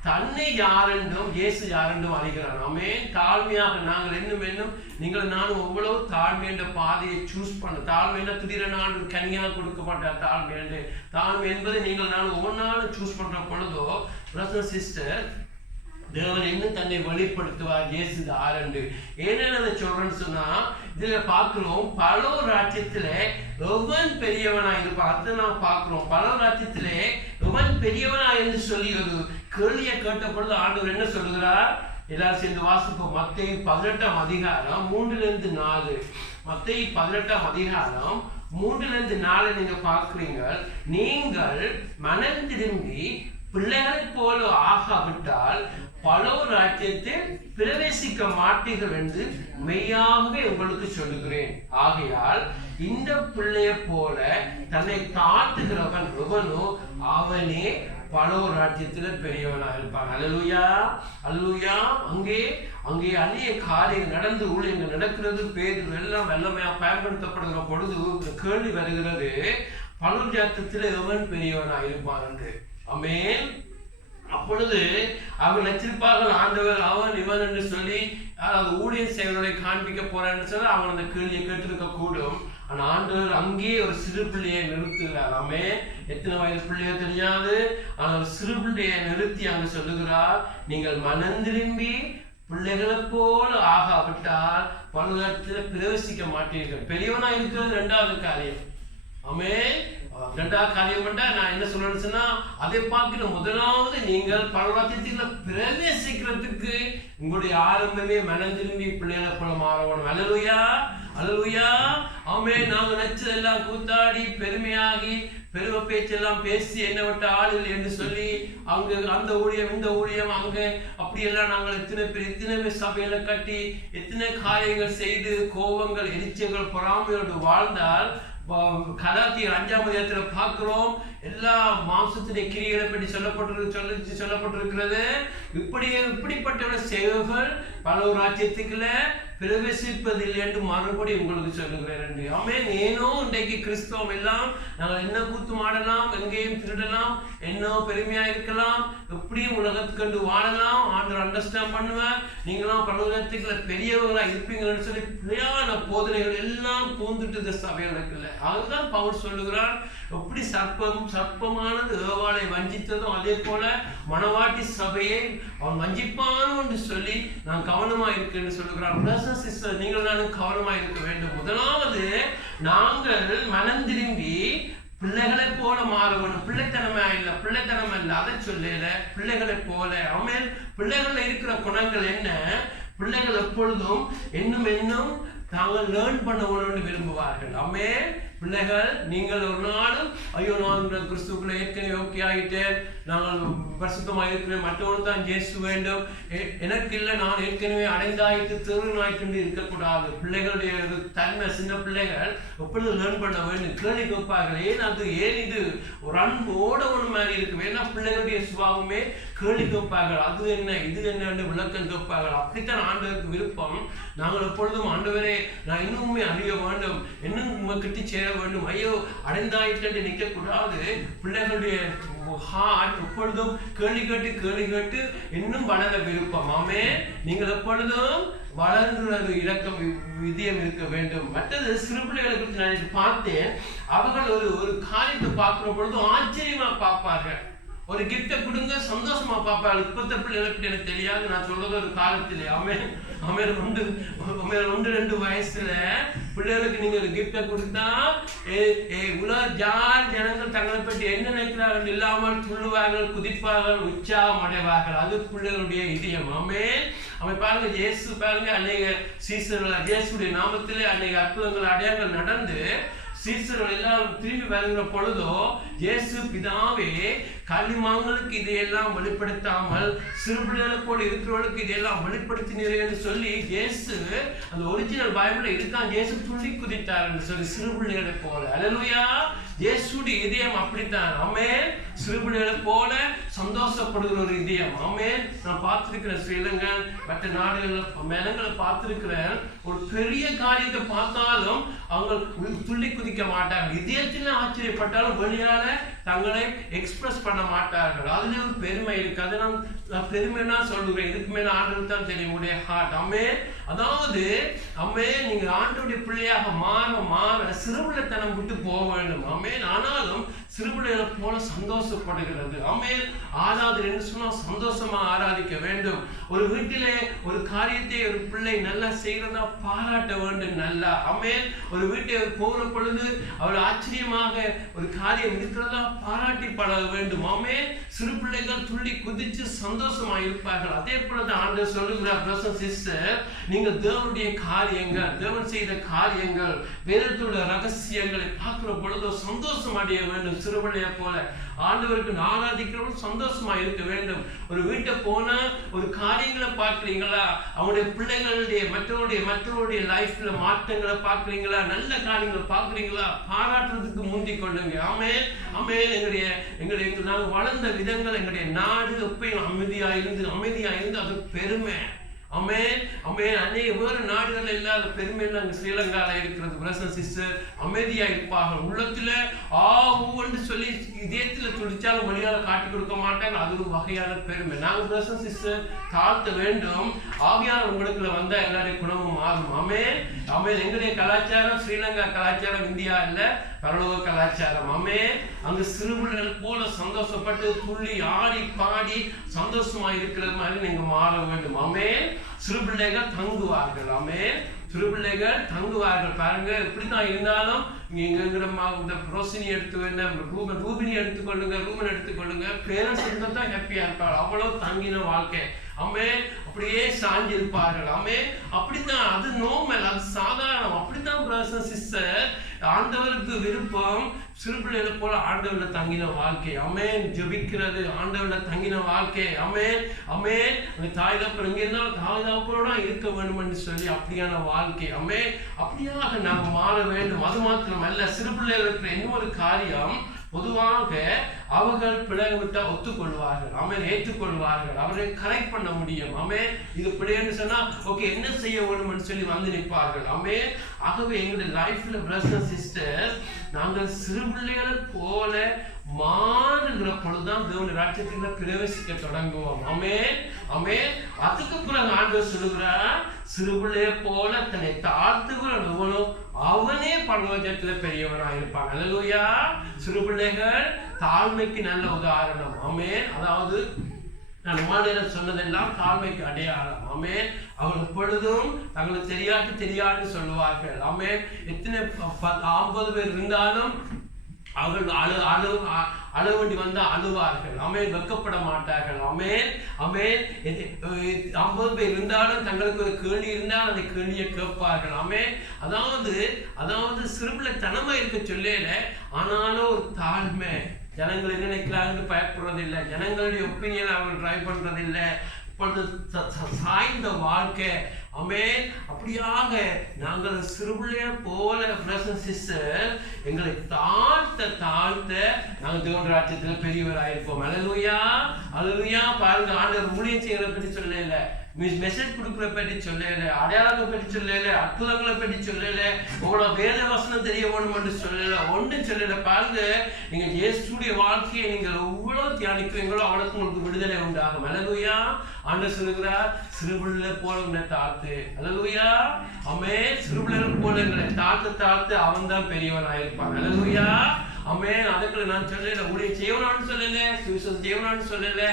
தன்னை யாரென்றும் இயேசு யாரென்றும் அறிகிறான். ஆமென். தாழ்மையாக நாங்கள் என்னும் நீங்கள் நானும் எவ்வளவு தாழ்மை என்ற பாதையை சூஸ் பண்ண. தாழ்மை என்ற திடீரென நான் கனியாக கொடுக்க மாட்டேன். தாழ்மை என்று தாழ்மை என்பதை நீங்கள் நான் ஒவ்வொரு நாளும் சூஸ் பண்ற பொழுதோ பிரதர் சிஸ்டர் தேவன் இன்னும் தன்னை வெளிப்படுத்துவார். இயேசு ஆரண்டு ஏன்னு அதை சொல்றேன்னு சொன்னா, இதுல பார்க்கிறோம் பல ராஜ்யத்துல எவன் பெரியவனா இருப்பான். அதை நான் பார்க்கிறோம். பல ராஜ்யத்துல எவன் பெரியவனா என்று சொல்லி ஒரு கேள்வியை கேட்ட பொழுது ஆண்டவர் என்ன சொல்லுகிறார்? எல்லாரும் சேர்ந்து வாசிப்போம். மத்தேயு 18ஆம் அதிகாரம் 3-4. மத்தேயு 18ஆம் அதிகாரம் 3-4 நீங்க பார்க்கிறீங்க. நீங்கள் மனம் திரும்பி பிள்ளைகளைப் போல ஆகாவிட்டால் பலோர் ராஜ்யத்தில் பிரவேசிக்க மாட்டீர்கள் என்று மெய்யாகவே உங்களுக்கு சொல்லுகிறேன். ஆகையால் இந்த பிள்ளையை போல தன்னை தாழ்த்துகிறவன் எவனோ அவனே பலோர் ராஜ்யத்துல பெரியவனா இருப்பான். அல்லேலூயா. அல்லேலூயா. அங்கே அநேக காரியங்கள் நடந்து ஊழியங்கள் நடக்கிறது. பேர் எல்லாம் வல்லமையா பயன்படுத்தப்படுகிற பொழுது கேள்வி வருகிறது, பலோர் ராஜ்யத்துல எவன் பெரியவனா இருப்பான் என்று. ஆமென். அப்பொழுது அவர்கள் நச்சிருப்பார்கள், ஆண்டவர் அவன் இவன் என்று சொல்லி அதாவது ஊழியர் செயல்களை காண்பிக்க போறான்னு சொல்லி அவன் அந்த கேள்வியை கேட்டிருக்க கூடும். ஆனா ஆண்டவர் அங்கே ஒரு சிறு பிள்ளையை நிறுத்துகிறார். ஆமென். எத்தனை வயது பிள்ளையோ தெரியாது. ஆனால் ஒரு சிறு பிள்ளையை நிறுத்தி அங்கு சொல்லுகிறார், நீங்கள் மனம் திரும்பி பிள்ளைகளை போல ஆகாவிட்டால் பலகத்தில் பிரவேசிக்க மாட்டீர்கள். பெரியவனா இருக்கிறது இரண்டாவது காரியம். ஆமென். இரண்டாவது காரியம் பண்ண நான் என்ன சொல்லணும்னு சொன்னா, அதை பார்க்கிற முதலாவது நீங்கள் பரலோகத்திற்குள்ள பிரவேசிக்கிறதுக்கு உங்களுடைய ஆரம்பமே மனம் திரும்பி பிள்ளைகளை போல மாறணும். அல்லேலூயா. அல்லேலூயா. ஆமென். நாங்க நச்சதெல்லாம் கூத்தாடி பெருமையாகி பெருமை பேச்செல்லாம் பேசி என்ன விட்ட ஆளுகள் என்று சொல்லி அங்க அந்த ஊழியம் இந்த ஊழியம் அங்க அப்படியெல்லாம் நாங்கள் எத்தனை பேர் சபையில கட்டி எத்தனை காரியங்கள் செய்து கோபங்கள் எரிச்சல்கள் பொறாமையோடு வாழ்ந்தால் கலாத்தியர் 5ஆம் அதிகாரத்துல பார்க்கிறோம். எல்லா மாம்சத்தினை கிரியைகளை பற்றி சொல்லப்பட்டிருக்கிறது. இப்படிப்பட்ட செயல்கள் பரலோக ராஜ்யத்துக்குள்ள பிரவேசிப்பதில்லை என்று மறுபடி உங்களுக்கு சொல்லுகிறேன். ஆமென். ஏனோ இன்றைக்கு கிறிஸ்தவம் எல்லாம் நாங்கள் என்ன கூத்து மாடலாம், எங்கேயும் திருடலாம், என்ன பெருமையா இருக்கலாம், எப்படியும் உலகத்துக்கு வாழலாம், ஆண்டவர் அண்டர்ஸ்டாண்ட் பண்ணுவார், நீங்களாம் பரலோகத்துக்குள்ள பெரியவர்களா இருப்பீங்கன்னு சொல்லி பிழையான போதனைகள் எல்லாம் பூந்துட்டு இந்த சபைகளுக்குள்ள. அதுதான் பவுல் சொல்லுகிறான், எப்படி சர்ப்பமானது ஏவாளை வஞ்சித்ததும் அதே போல மணவாட்டி சபையை அவன் வஞ்சிப்பான் என்று சொல்லி நான் கவனமா இருக்கேன்னு சொல்லுகிறான். நீங்கள் நானும் கவனமா இருக்க வேண்டும். முதலாவது நாங்கள் மனம் திரும்பி பிள்ளைகளை போல மாற வேண்டும். பிள்ளைத்தனமா இல்லை, பிள்ளைத்தனம் இல்லை, அதை சொல்லல, பிள்ளைகளை போல. ஆமென். பிள்ளைகள்ல இருக்கிற குணங்கள் என்ன? பிள்ளைகள் எப்பொழுதும் இன்னும் தாங்கள் லேர்ன் பண்ண வேணும்னு விரும்புவார்கள். ஆமென். பிள்ளைகள் நீங்கள் ஒரு நாளும் ஐயோ நான் கிறிஸ்துக்குள்ள ஏற்கனவே ஓகே ஆகிட்டேன், நாங்கள் பரிசுத்தமாக இருக்கிறேன், மற்றவர்கள் தான் ஜேசு வேண்டும், எனக்கு இல்லை, நான் ஏற்கனவே அடைந்தாயிட்டு திருநாய்க்கு இருக்கக்கூடாது. பிள்ளைகளுடைய தன்மை, சின்ன பிள்ளைகள் எப்பொழுது லேர்ன் பண்ண வேண்டும், கேள்வி கேட்பார்கள். ஏன் இது ஒரு அன்பு ஓடவனு மாதிரி இருக்கு. ஏன்னா பிள்ளைகளுடைய சுபாவமே கேள்வி கேட்பார்கள். அது என்ன இது என்ன விளக்கம் கேட்பார்கள். அப்படித்தான் ஆண்டவருக்கு விருப்பம். நாங்கள் எப்பொழுதும் ஆண்டவரே நான் இன்னுமே அறிய வேண்டும், இன்னும் கிட்டி சேர வேண்டும், ஐயோ அடைந்தாயிட்டு நிற்க கூடாது. பிள்ளைகளுடைய ஹார்ட் எப்பொழுதும் கேள்வி கேட்டு இன்னும் வளர விருப்பம். ஆமென். நீங்கள் எப்பொழுதும் வளர்ந்து இலக்கம் விதியம் இருக்க வேண்டும். மற்றது சிறு பிள்ளைகளை குறித்து நான் பார்த்தேன். அவர்கள் ஒரு காரியத்தை பார்க்கிற பொழுது ஆச்சரியமா பார்ப்பார்கள். ஒரு கிஃப்டை கொடுங்க, சந்தோஷமா பார்ப்பார்கள். இப்பத்த பிள்ளைகளுக்கு எனக்கு தெரியாது, நான் சொல்றது ஒரு காலத்திலே. ஆமென். 1-2 வயசுல பிள்ளைகளுக்கு நீங்க ஒரு கிஃப்டை கொடுத்தா உலக ஜனங்கள் தங்களை பற்றி என்ன நினைக்கிறார்கள் இல்லாமல் துள்ளுவார்கள், குதிப்பார்கள், உற்சாகம் அடைவார்கள். அது பிள்ளைகளுடைய இதயம். ஆமென். அவன் பாருங்க, இயேசு பாருங்க, அநேக சீசர்கள் இயேசுடைய நாமத்திலே அநேக அற்புதங்கள் அடையாளங்கள் நடந்து சீசர்கள் எல்லாரும் திரும்பி வருகிற பொழுதோ இயேசு பிதாவே கல்விமாங்களுக்கு இதையெல்லாம் வெளிப்படுத்தாமல் சிறுபிள்ளைகளை போல இருக்கிறவர்களுக்கு இதையெல்லாம் வெளிப்படுத்தினீரேன்னு சொல்லி இயேசு அந்த ஒரிஜினல் பைபிள்ல இருக்கான். இயேசு துள்ளி குதித்தார் என்று சொல்லி சிறுபிள்ளைகளை போல. அல்லேலூயா. இயேசுடைய இதயம் அப்படித்தான். ஆமென். சிறுபிள்ளைகளை போல சந்தோஷப்படுகிற ஒரு இதயம். ஆமென். நான் பார்த்திருக்கிறேன் ஸ்ரீலங்கா மற்ற நாடுகளை பார்த்திருக்கிறேன். ஒரு பெரிய காரியத்தை பார்த்தாலும் அவங்க துள்ளி குதிக்க மாட்டாங்க. இதயத்தில் ஆச்சரியப்பட்டாலும் வெளியால தங்களை எக்ஸ்பிரஸ் பண்ண மாட்டார்கள். அதுல ஒரு பெருமை இருக்கு. அதை நான் பெருமைன்னா சொல்லுகிறேன். இதுக்கு மேல ஆண்டவருக்கு தான் தெரியும் உடைய ஹார்ட். ஆமென். அதாவது ஆமென், நீங்க ஆண்டவருடைய பிள்ளையாக மாற சிறுபிள்ளைத்தனம் விட்டு போக வேண்டும். ஆமென். ஆனாலும் சிறுபிள்ளைகளை போல சந்தோஷப்படுகிறது. ஆமென். ஆராதனை என்று சொன்னா சந்தோஷமா ஆராதிக்க வேண்டும். ஒரு வீட்டிலே ஒரு காரியத்தை ஒரு பிள்ளை நல்லா செய்யறதா பாராட்ட வேண்டும். நல்லா. ஆமென். ஒரு வீட்டை போகிற பொழுது அவர் ஆச்சரியமாக ஒரு காரியம் இருக்கிறதா பாராட்டி பழக வேண்டும். ஆமென். சிறு பிள்ளைகள் துள்ளி குதிச்சு சந்தோஷமா இருப்பார்கள். அதே போலதான் ஆண்டவர் சொல்லுகிறார், பிரதர் சிஸ்டர், நீங்கள் தேவனுடைய காரியங்கள், தேவன் செய்த காரியங்கள், வேதத்துள்ள ரகசியங்களை பார்க்கிற பொழுது சந்தோஷம் அடைய வேண்டும். சிறுபிள்ளைய போல ஆண்டவருக்கு ஆராதிக்கிறவர்கள் சந்தோஷமா இருக்க வேண்டும். ஒரு வீட்டை போனா ஒரு காரியங்களை பார்க்கிறீங்களா, அவங்களுடைய பிள்ளைகளுடைய மற்றவருடைய லைஃப்ல மாற்றங்களை பார்க்கிறீங்களா, நல்ல காரியங்களை பார்க்கிறீங்களா, பாராட்டுறதுக்கு முந்தி கொள்ளுங்க. ஆமென். ஆமென். எங்களுடைய நாங்கள் வளர்ந்த விதங்கள், எங்களுடைய நாடு எப்பயும் அமைதியா இருந்து அது பெருமை. ஆமென். ஆமென். அநேக வேறு நாடுகள் இல்லாத பெருமை நாங்கள் ஸ்ரீலங்கால இருக்கிறது. பிரதர் சிஸ்டர் அமைதியா இருப்பார்கள். உள்ளத்துல ஊன்னு சொல்லி இதயத்துல துடிச்சாலும் வழியால காட்டி கொடுக்க மாட்டாங்க. அது ஒரு வகையான பெருமை. நாங்கள் பிரதர் சிஸ்டர் தாழ்த்த வேண்டும். ஆவியான உங்களுக்குள்ள வந்தா எல்லாருடைய குணமும் மாறும். ஆமென். ஆமென். எங்களுடைய கலாச்சாரம் ஸ்ரீலங்கா கலாச்சாரம், இந்தியா இல்ல, பரலோக கலாச்சாரம். ஆமென். அங்கு சிறுபிள்ளைகள் போல சந்தோஷப்பட்டு துள்ளி ஆடி பாடி சந்தோஷமா இருக்கிறது மாதிரி நீங்க மாற வேண்டும். ஆமென். சிறுபிள்ளைகள் தங்குவார்கள். ஆமென். சிறுபிள்ளைகள் தங்குவார்கள். பாருங்க, எப்படிதான் இருந்தாலும் இந்த ரோசினி ரூபினி எடுத்துக்கொள்ளுங்க. பேரண்ட்ஸ் இருந்தா தான் ஹாப்பியா இருப்பாங்க. அவ்வளவு தங்கின வாழ்க்கை. ஆமென். அப்படியே சாஞ்சி இருப்பார்கள். ஆமென். அப்படித்தான், அது நோமல், அது சாதாரணம். அப்படித்தான் பிரதர் சிஸ்டர், ஆண்டவருக்கு விருப்பம் சிறுபிள்ளைகளை போல ஆண்டவர்ல தங்கின வாழ்க்கை. ஆமென். ஜெபிக்கிறது, ஆண்டவர்ல தங்கின வாழ்க்கை. ஆமென். ஆமென். அந்த தாய் தகப்பன் எங்க இருந்தாலும் தாய் தகப்பனோட இருக்க வேண்டும் என்று சொல்லி அப்படியான வாழ்க்கை. ஆமென். அப்படியாக நாம் மாற வேண்டும். அது மாத்திரம் அல்ல, சிறுபிள்ளைகளுக்கு இன்னொரு காரியம், பொதுவாக அவர்கள் பிழை விட்டா ஒத்துக்கொள்வார்கள், ஆமென், ஏற்றுக்கொள்வார்கள், அவரை கரெக்ட் பண்ண முடியும், ஆமென். இது பிழைன்னு சொன்னா ஓகே என்ன செய்ய வேணும்னு சொல்லி வந்து நிற்பார்கள், ஆமென். ஆகவே எங்களுடைய லைஃப்ல பிரதர்ஸ் அண்ட் சிஸ்டர்ஸ், நாங்கள் சிறு பிள்ளைகளை போல மாறுகிற பொழுதுதான் தேவனுடைய ராஜ்யத்துக்குள்ள பிரவேசிக்க தொடங்குவோம், ஆமென், ஆமென். அதுக்கு பிறகு ஆண்டவர் சொல்லுகிறார், சிறு பிள்ளையை போல தன்னை தாழ்த்துகிறவனும் அவனே பரலோகத்துல பெரியவனாக இருப்பான். அல்லேலூயா. சிறு பிள்ளைகள் தாழ்மைக்கு நல்ல உதாரணம், ஆமென். அதாவது நான் மாநில சொன்னதெல்லாம் தாழ்மைக்கு அடையாளம், ஆமென். அவர்கள் எப்பொழுதும் தங்களுக்கு தெரியாது சொல்லுவார்கள், ஆமென். எத்தனை 50 பேர் இருந்தாலும் அவர்கள் அழ வேண்டி வந்தா அழுவார்கள், ஆமென். வெட்கப்பட மாட்டார்கள், ஆமென், ஆமென். 50 பேர் இருந்தாலும் தங்களுக்கு ஒரு கேள்வி இருந்தால் அந்த கேள்வியை கேட்பார்கள், ஆமென். அதாவது சிறுபிள்ளை தனமா இருக்க சொல்லல, ஆனாலும் ஒரு தாழ்மை. ஜனங்கள் என்ன நினைக்கிறாங்க பயப்படுறதில்லை, ஜனங்களுடைய ஒப்பீனியன் அவர்கள் ட்ரை பண்றதில்லை. இப்பொழுது சாய்ந்த வாழ்க்கை, ஆமென். அப்படியாக நாங்கள் சிறுபிள்ளைய போல பிரதர்ஸ் சிஸ்டர் எங்களை தாழ்த்த நாங்கள் தேவனுடைய ராஜ்யத்தில் பெரியவராயிருப்போம். அல்லேலூயா, அல்லேலூயா. பாருங்க, ஆண்டவர் ஊழியம் செய்யறத பற்றி சொல்லல, மெசேஜ் கொடுக்குற பற்றி சொல்லல, அடையாளங்களை பற்றி சொல்லல, அற்புதங்களை பற்றி சொல்லல, உங்களோட வேத வசனம் தெரிய வேணும் என்று சொல்லல, ஒன்றும் சொல்லல. பாருங்க, நீங்க இயேசுடைய வாழ்க்கையை நீங்கள் எவ்வளவு தியானிக்கிறீங்களோ அவனுக்கு உங்களுக்கு விடுதலை உண்டாகும். அல்லேலூயா. ஆண்டவர் சொல்லுகிறார், சிறுபிள்ளை போல உன்னை தாழ்த்து. அல்லேலூயா, ஆமென். சிறுபிள்ளை போல எங்களை தாழ்த்து அவன் தான் பெரியவனாயிருப்பான். அல்லேலூயா, ஆமென். அதுக்குள்ள நான் சொல்லல ஊழியம் செய்யணும்னு சொல்லல, சுவிசேஷம் செய்யணும்னு சொல்லல,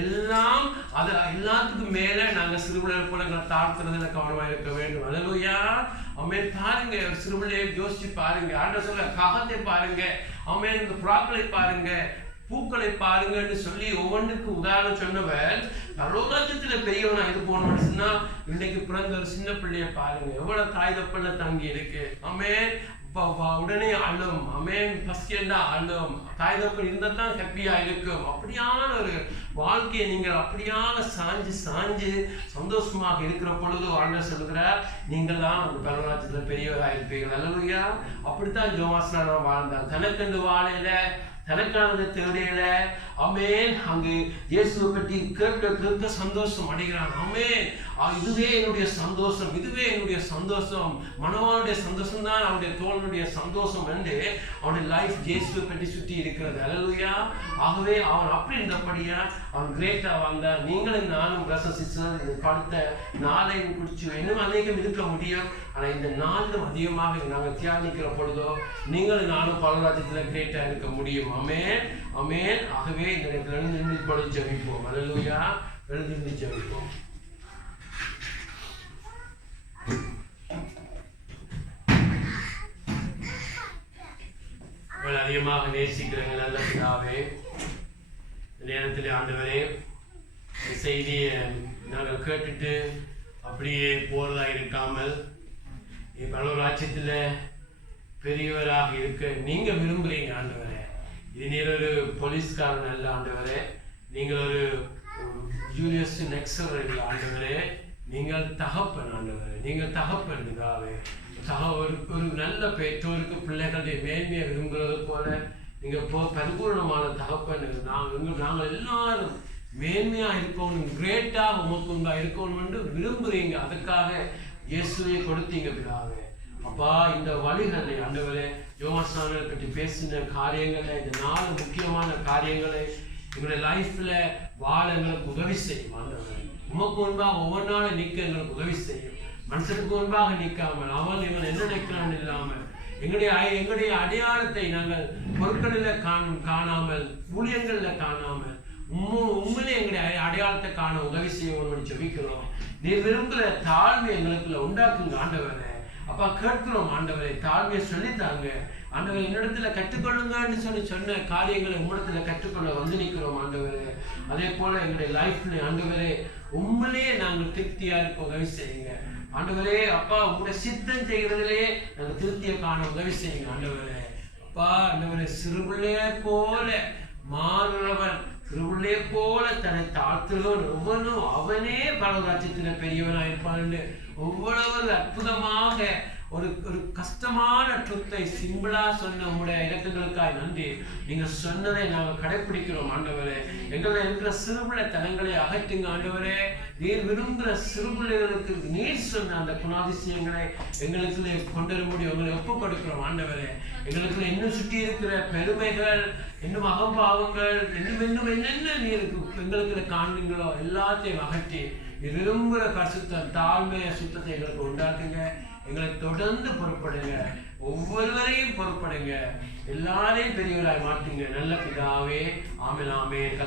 எல்லாம் அது எல்லாத்துக்கும் மேல நாங்க சிறுபிள்ளை போல எங்களை தாழ்த்துறதுல கவனமா இருக்க வேண்டும். அல்லேலூயா, ஆமென். பாருங்க, சிறுபிள்ளையை யோசிச்சு பாருங்க. ஆண்டவர் சொல்ல காகத்தை பாருங்க, ஆமென், இந்த புறாக்களை பாருங்க, பூக்களை பாருங்கன்னு சொல்லி ஒவ்வொன்றுக்கு உதாரணம் சொன்னவர் பரலோகத்துல பெரியவனா இது போனோம்னு சொன்னா, இன்னைக்கு பிறந்த ஒரு சின்ன பிள்ளைய பாருங்க, எவ்வளவு தாய் தப்பல்ல தங்கி இருக்கு, ஆமென். உடனே அழும், ஆமென். பசியண்டா அழும், தாய் தப்பல் இருந்தா தான் ஹாப்பியா இருக்கும். அப்படியான ஒரு வாழ்க்கையை நீங்கள் அப்படியாக சாஞ்சு சந்தோஷமாக இருக்கிற பொழுது ஆண்டவர் சொல்லுகிறார், நீங்கள் தான் அந்த பரலோகத்துல பெரியவராக இருப்பீர்கள். அல்லேலூயா. அப்படித்தான் யோவான் வாழ்ந்தார். தனக்கென்று வாழையில, தனக்கானதை தேடையில, ஆமென். அங்கு இயேசுவை பற்றி கேட்க சந்தோஷம் அடைகிறான், ஆமென். இதுவே என்னுடைய சந்தோஷம், இதுவே என்னுடைய சந்தோஷம், மனவானுடைய சந்தோஷம் தான் அவனுடைய தோழனுடைய சந்தோஷம் என்று அவனுடைய லைஃப் இயேசுவை பற்றி சுற்றி இருக்கிறது. அல்லேலூயா. ஆகவே அவன் அப்படி இருந்தபடியா அவன் கிரேட்டா வாழ்ந்தான். நீங்களும் நானும் பிரதர்ஸ் சிஸ்டர்ஸ் படுத்த நாளையும் குடிச்சு இன்னும் அநேகம் இருக்க முடியும். ஆனா இந்த நாளும் அதிகமாக நாங்கள் தியானிக்கிற பொழுதோ நீங்களும் நானும் பரலோகத்தில் கிரேட்டா இருக்க முடியும். ஆமென், ஆமென். ஆகவே இந்த இடத்துல எழுந்து ஜெபிப்போம். அல்லேலூயா. எழுந்து ஜெபிப்போம். அதிகமாக நேசிக்கிறேங்க நல்ல பிதாவே, நேரத்தில் ஆண்டவரே, செய்தியை நாங்கள் கேட்டுட்டு அப்படியே போறதா இருக்காமல் பரலோக ராஜ்யத்தில் பெரியவராக இருக்க நீங்க விரும்புறீங்க ஆண்டவரே. இது நீர் ஒரு போலீஸ்காரன் அல்ல ஆண்டவரே, நீங்கள் ஒரு ஜூலியஸ் நெக்ஸர் இல்லை ஆண்டவரே, நீங்கள் தகப்பன் ஆண்டவரே, நீங்கள் தகப்பன் பிதாவே. ஒரு நல்ல பெற்றோருக்கு பிள்ளைகளுடைய மேன்மையை விரும்புகிறது போல நீங்க பரிபூர்ணமான தகப்பன். நாங்கள் எல்லாரும் மேன்மையா இருக்கணும், கிரேட்டா உமக்குண்டா இருக்கணும் என்று விரும்புறீங்க. அதுக்காக இயேசுவை கொடுத்தீங்க பிதாவே. அப்பா, இந்த வழிகளை ஆண்டவரே, யோவான் பற்றி பேசின காரியங்களை, இந்த 4 முக்கியமான காரியங்களை எங்களுடைய லைஃப்ல வாழ எங்களுக்கு உதவி செய்யும் ஆண்டவரே. உமக்கு முன்பாக ஒவ்வொரு நாளும் நிற்க எங்களுக்கு உதவி செய்யும். மனுஷனுக்கு முன்பாக நிற்காமல் அவன் இவன் என்ன நினைக்கிறான் இல்லாமல் எங்களுடைய அடையாளத்தை நாங்கள் பொருட்களில் காணாமல், ஊழியங்கள்ல காணாமல், உண்மையிலே எங்களுடைய அடையாளத்தை காண உதவி செய்யணும்னு ஜெபிக்கிறோம். நீ விரும்புகிற தாழ்மை எங்களுக்குள்ள உண்டாக்குங்க ஆண்டவரே. அப்பா, கேட்கிறோம் ஆண்டவரை, தாழ்மையை சொல்லித்தாங்க ஆண்டவரை. என்னிடத்துல கற்றுக்கொள்ளுங்கன்னு சொன்ன காரியங்களை உம்மிடத்துல கற்றுக்கொள்ள வந்து நிற்கிறோம் ஆண்டவரே. அதே போல எங்களுடைய லைஃப்ல ஆண்டவரே உண்மையிலேயே நாங்கள் திருப்தியா இருக்க உதவி செய்யுங்க ஆண்டவரே. அப்பா, உங்களுடைய சித்தம் செய்கிறதுலேயே நாங்கள் திருப்தியை காண உதவி செய்யுங்க ஆண்டவரே. அப்பா ஆண்டவரே, சிறுபிள்ளைய போல மாறுறவன், சிறுபிள்ளைய போல தன்னை தாழ்த்துகிறவன் ஒவ்வொன்றும் அவனே பரலோக ராஜ்யத்தில் பெரியவனாயிருப்பான். ஒவ்வொரு அற்புதமாக ஒரு ஒரு கஷ்டமான ட்ருத்தை சிம்பிளா சொன்ன உங்களுடைய இலக்கங்களுக்காய் நன்றி. நீங்க சொன்னதை நாங்கள் கடைபிடிக்கிறோம் ஆண்டவரே. எங்களை இருக்கிற சிறுபிள்ளைத்தனங்களை அகற்றுங்க ஆண்டவரே. நீர் விரும்புகிற சிறுபிள்ளைகளுக்கு நீர் சொன்ன அந்த குணாதிசயங்களை எங்களுக்கு கொண்டு வர முடியும். உங்களை ஒப்புக் கொடுக்கிறோம் ஆண்டவரே. எங்களுக்கு இன்னும் சுற்றி இருக்கிற பெருமைகள், இன்னும் அகம்பாவங்கள், இன்னும் என்னென்ன நீருக்கு எங்களுக்கு காண்பீங்களோ எல்லாத்தையும் அகற்றி விரும்புகிற பரிசுத்தம், தாழ்மை, சுத்தத்தை எங்களுக்கு உண்டாக்குங்க. எங்களை தொடர்ந்து பொறுப்படுங்க. ஒவ்வொருவரையும் பொறுப்படுங்க. எல்லாரையும் பெரியவராய் மாற்றுங்க. நல்ல பிதாவே. ஆமென் ஆமென்.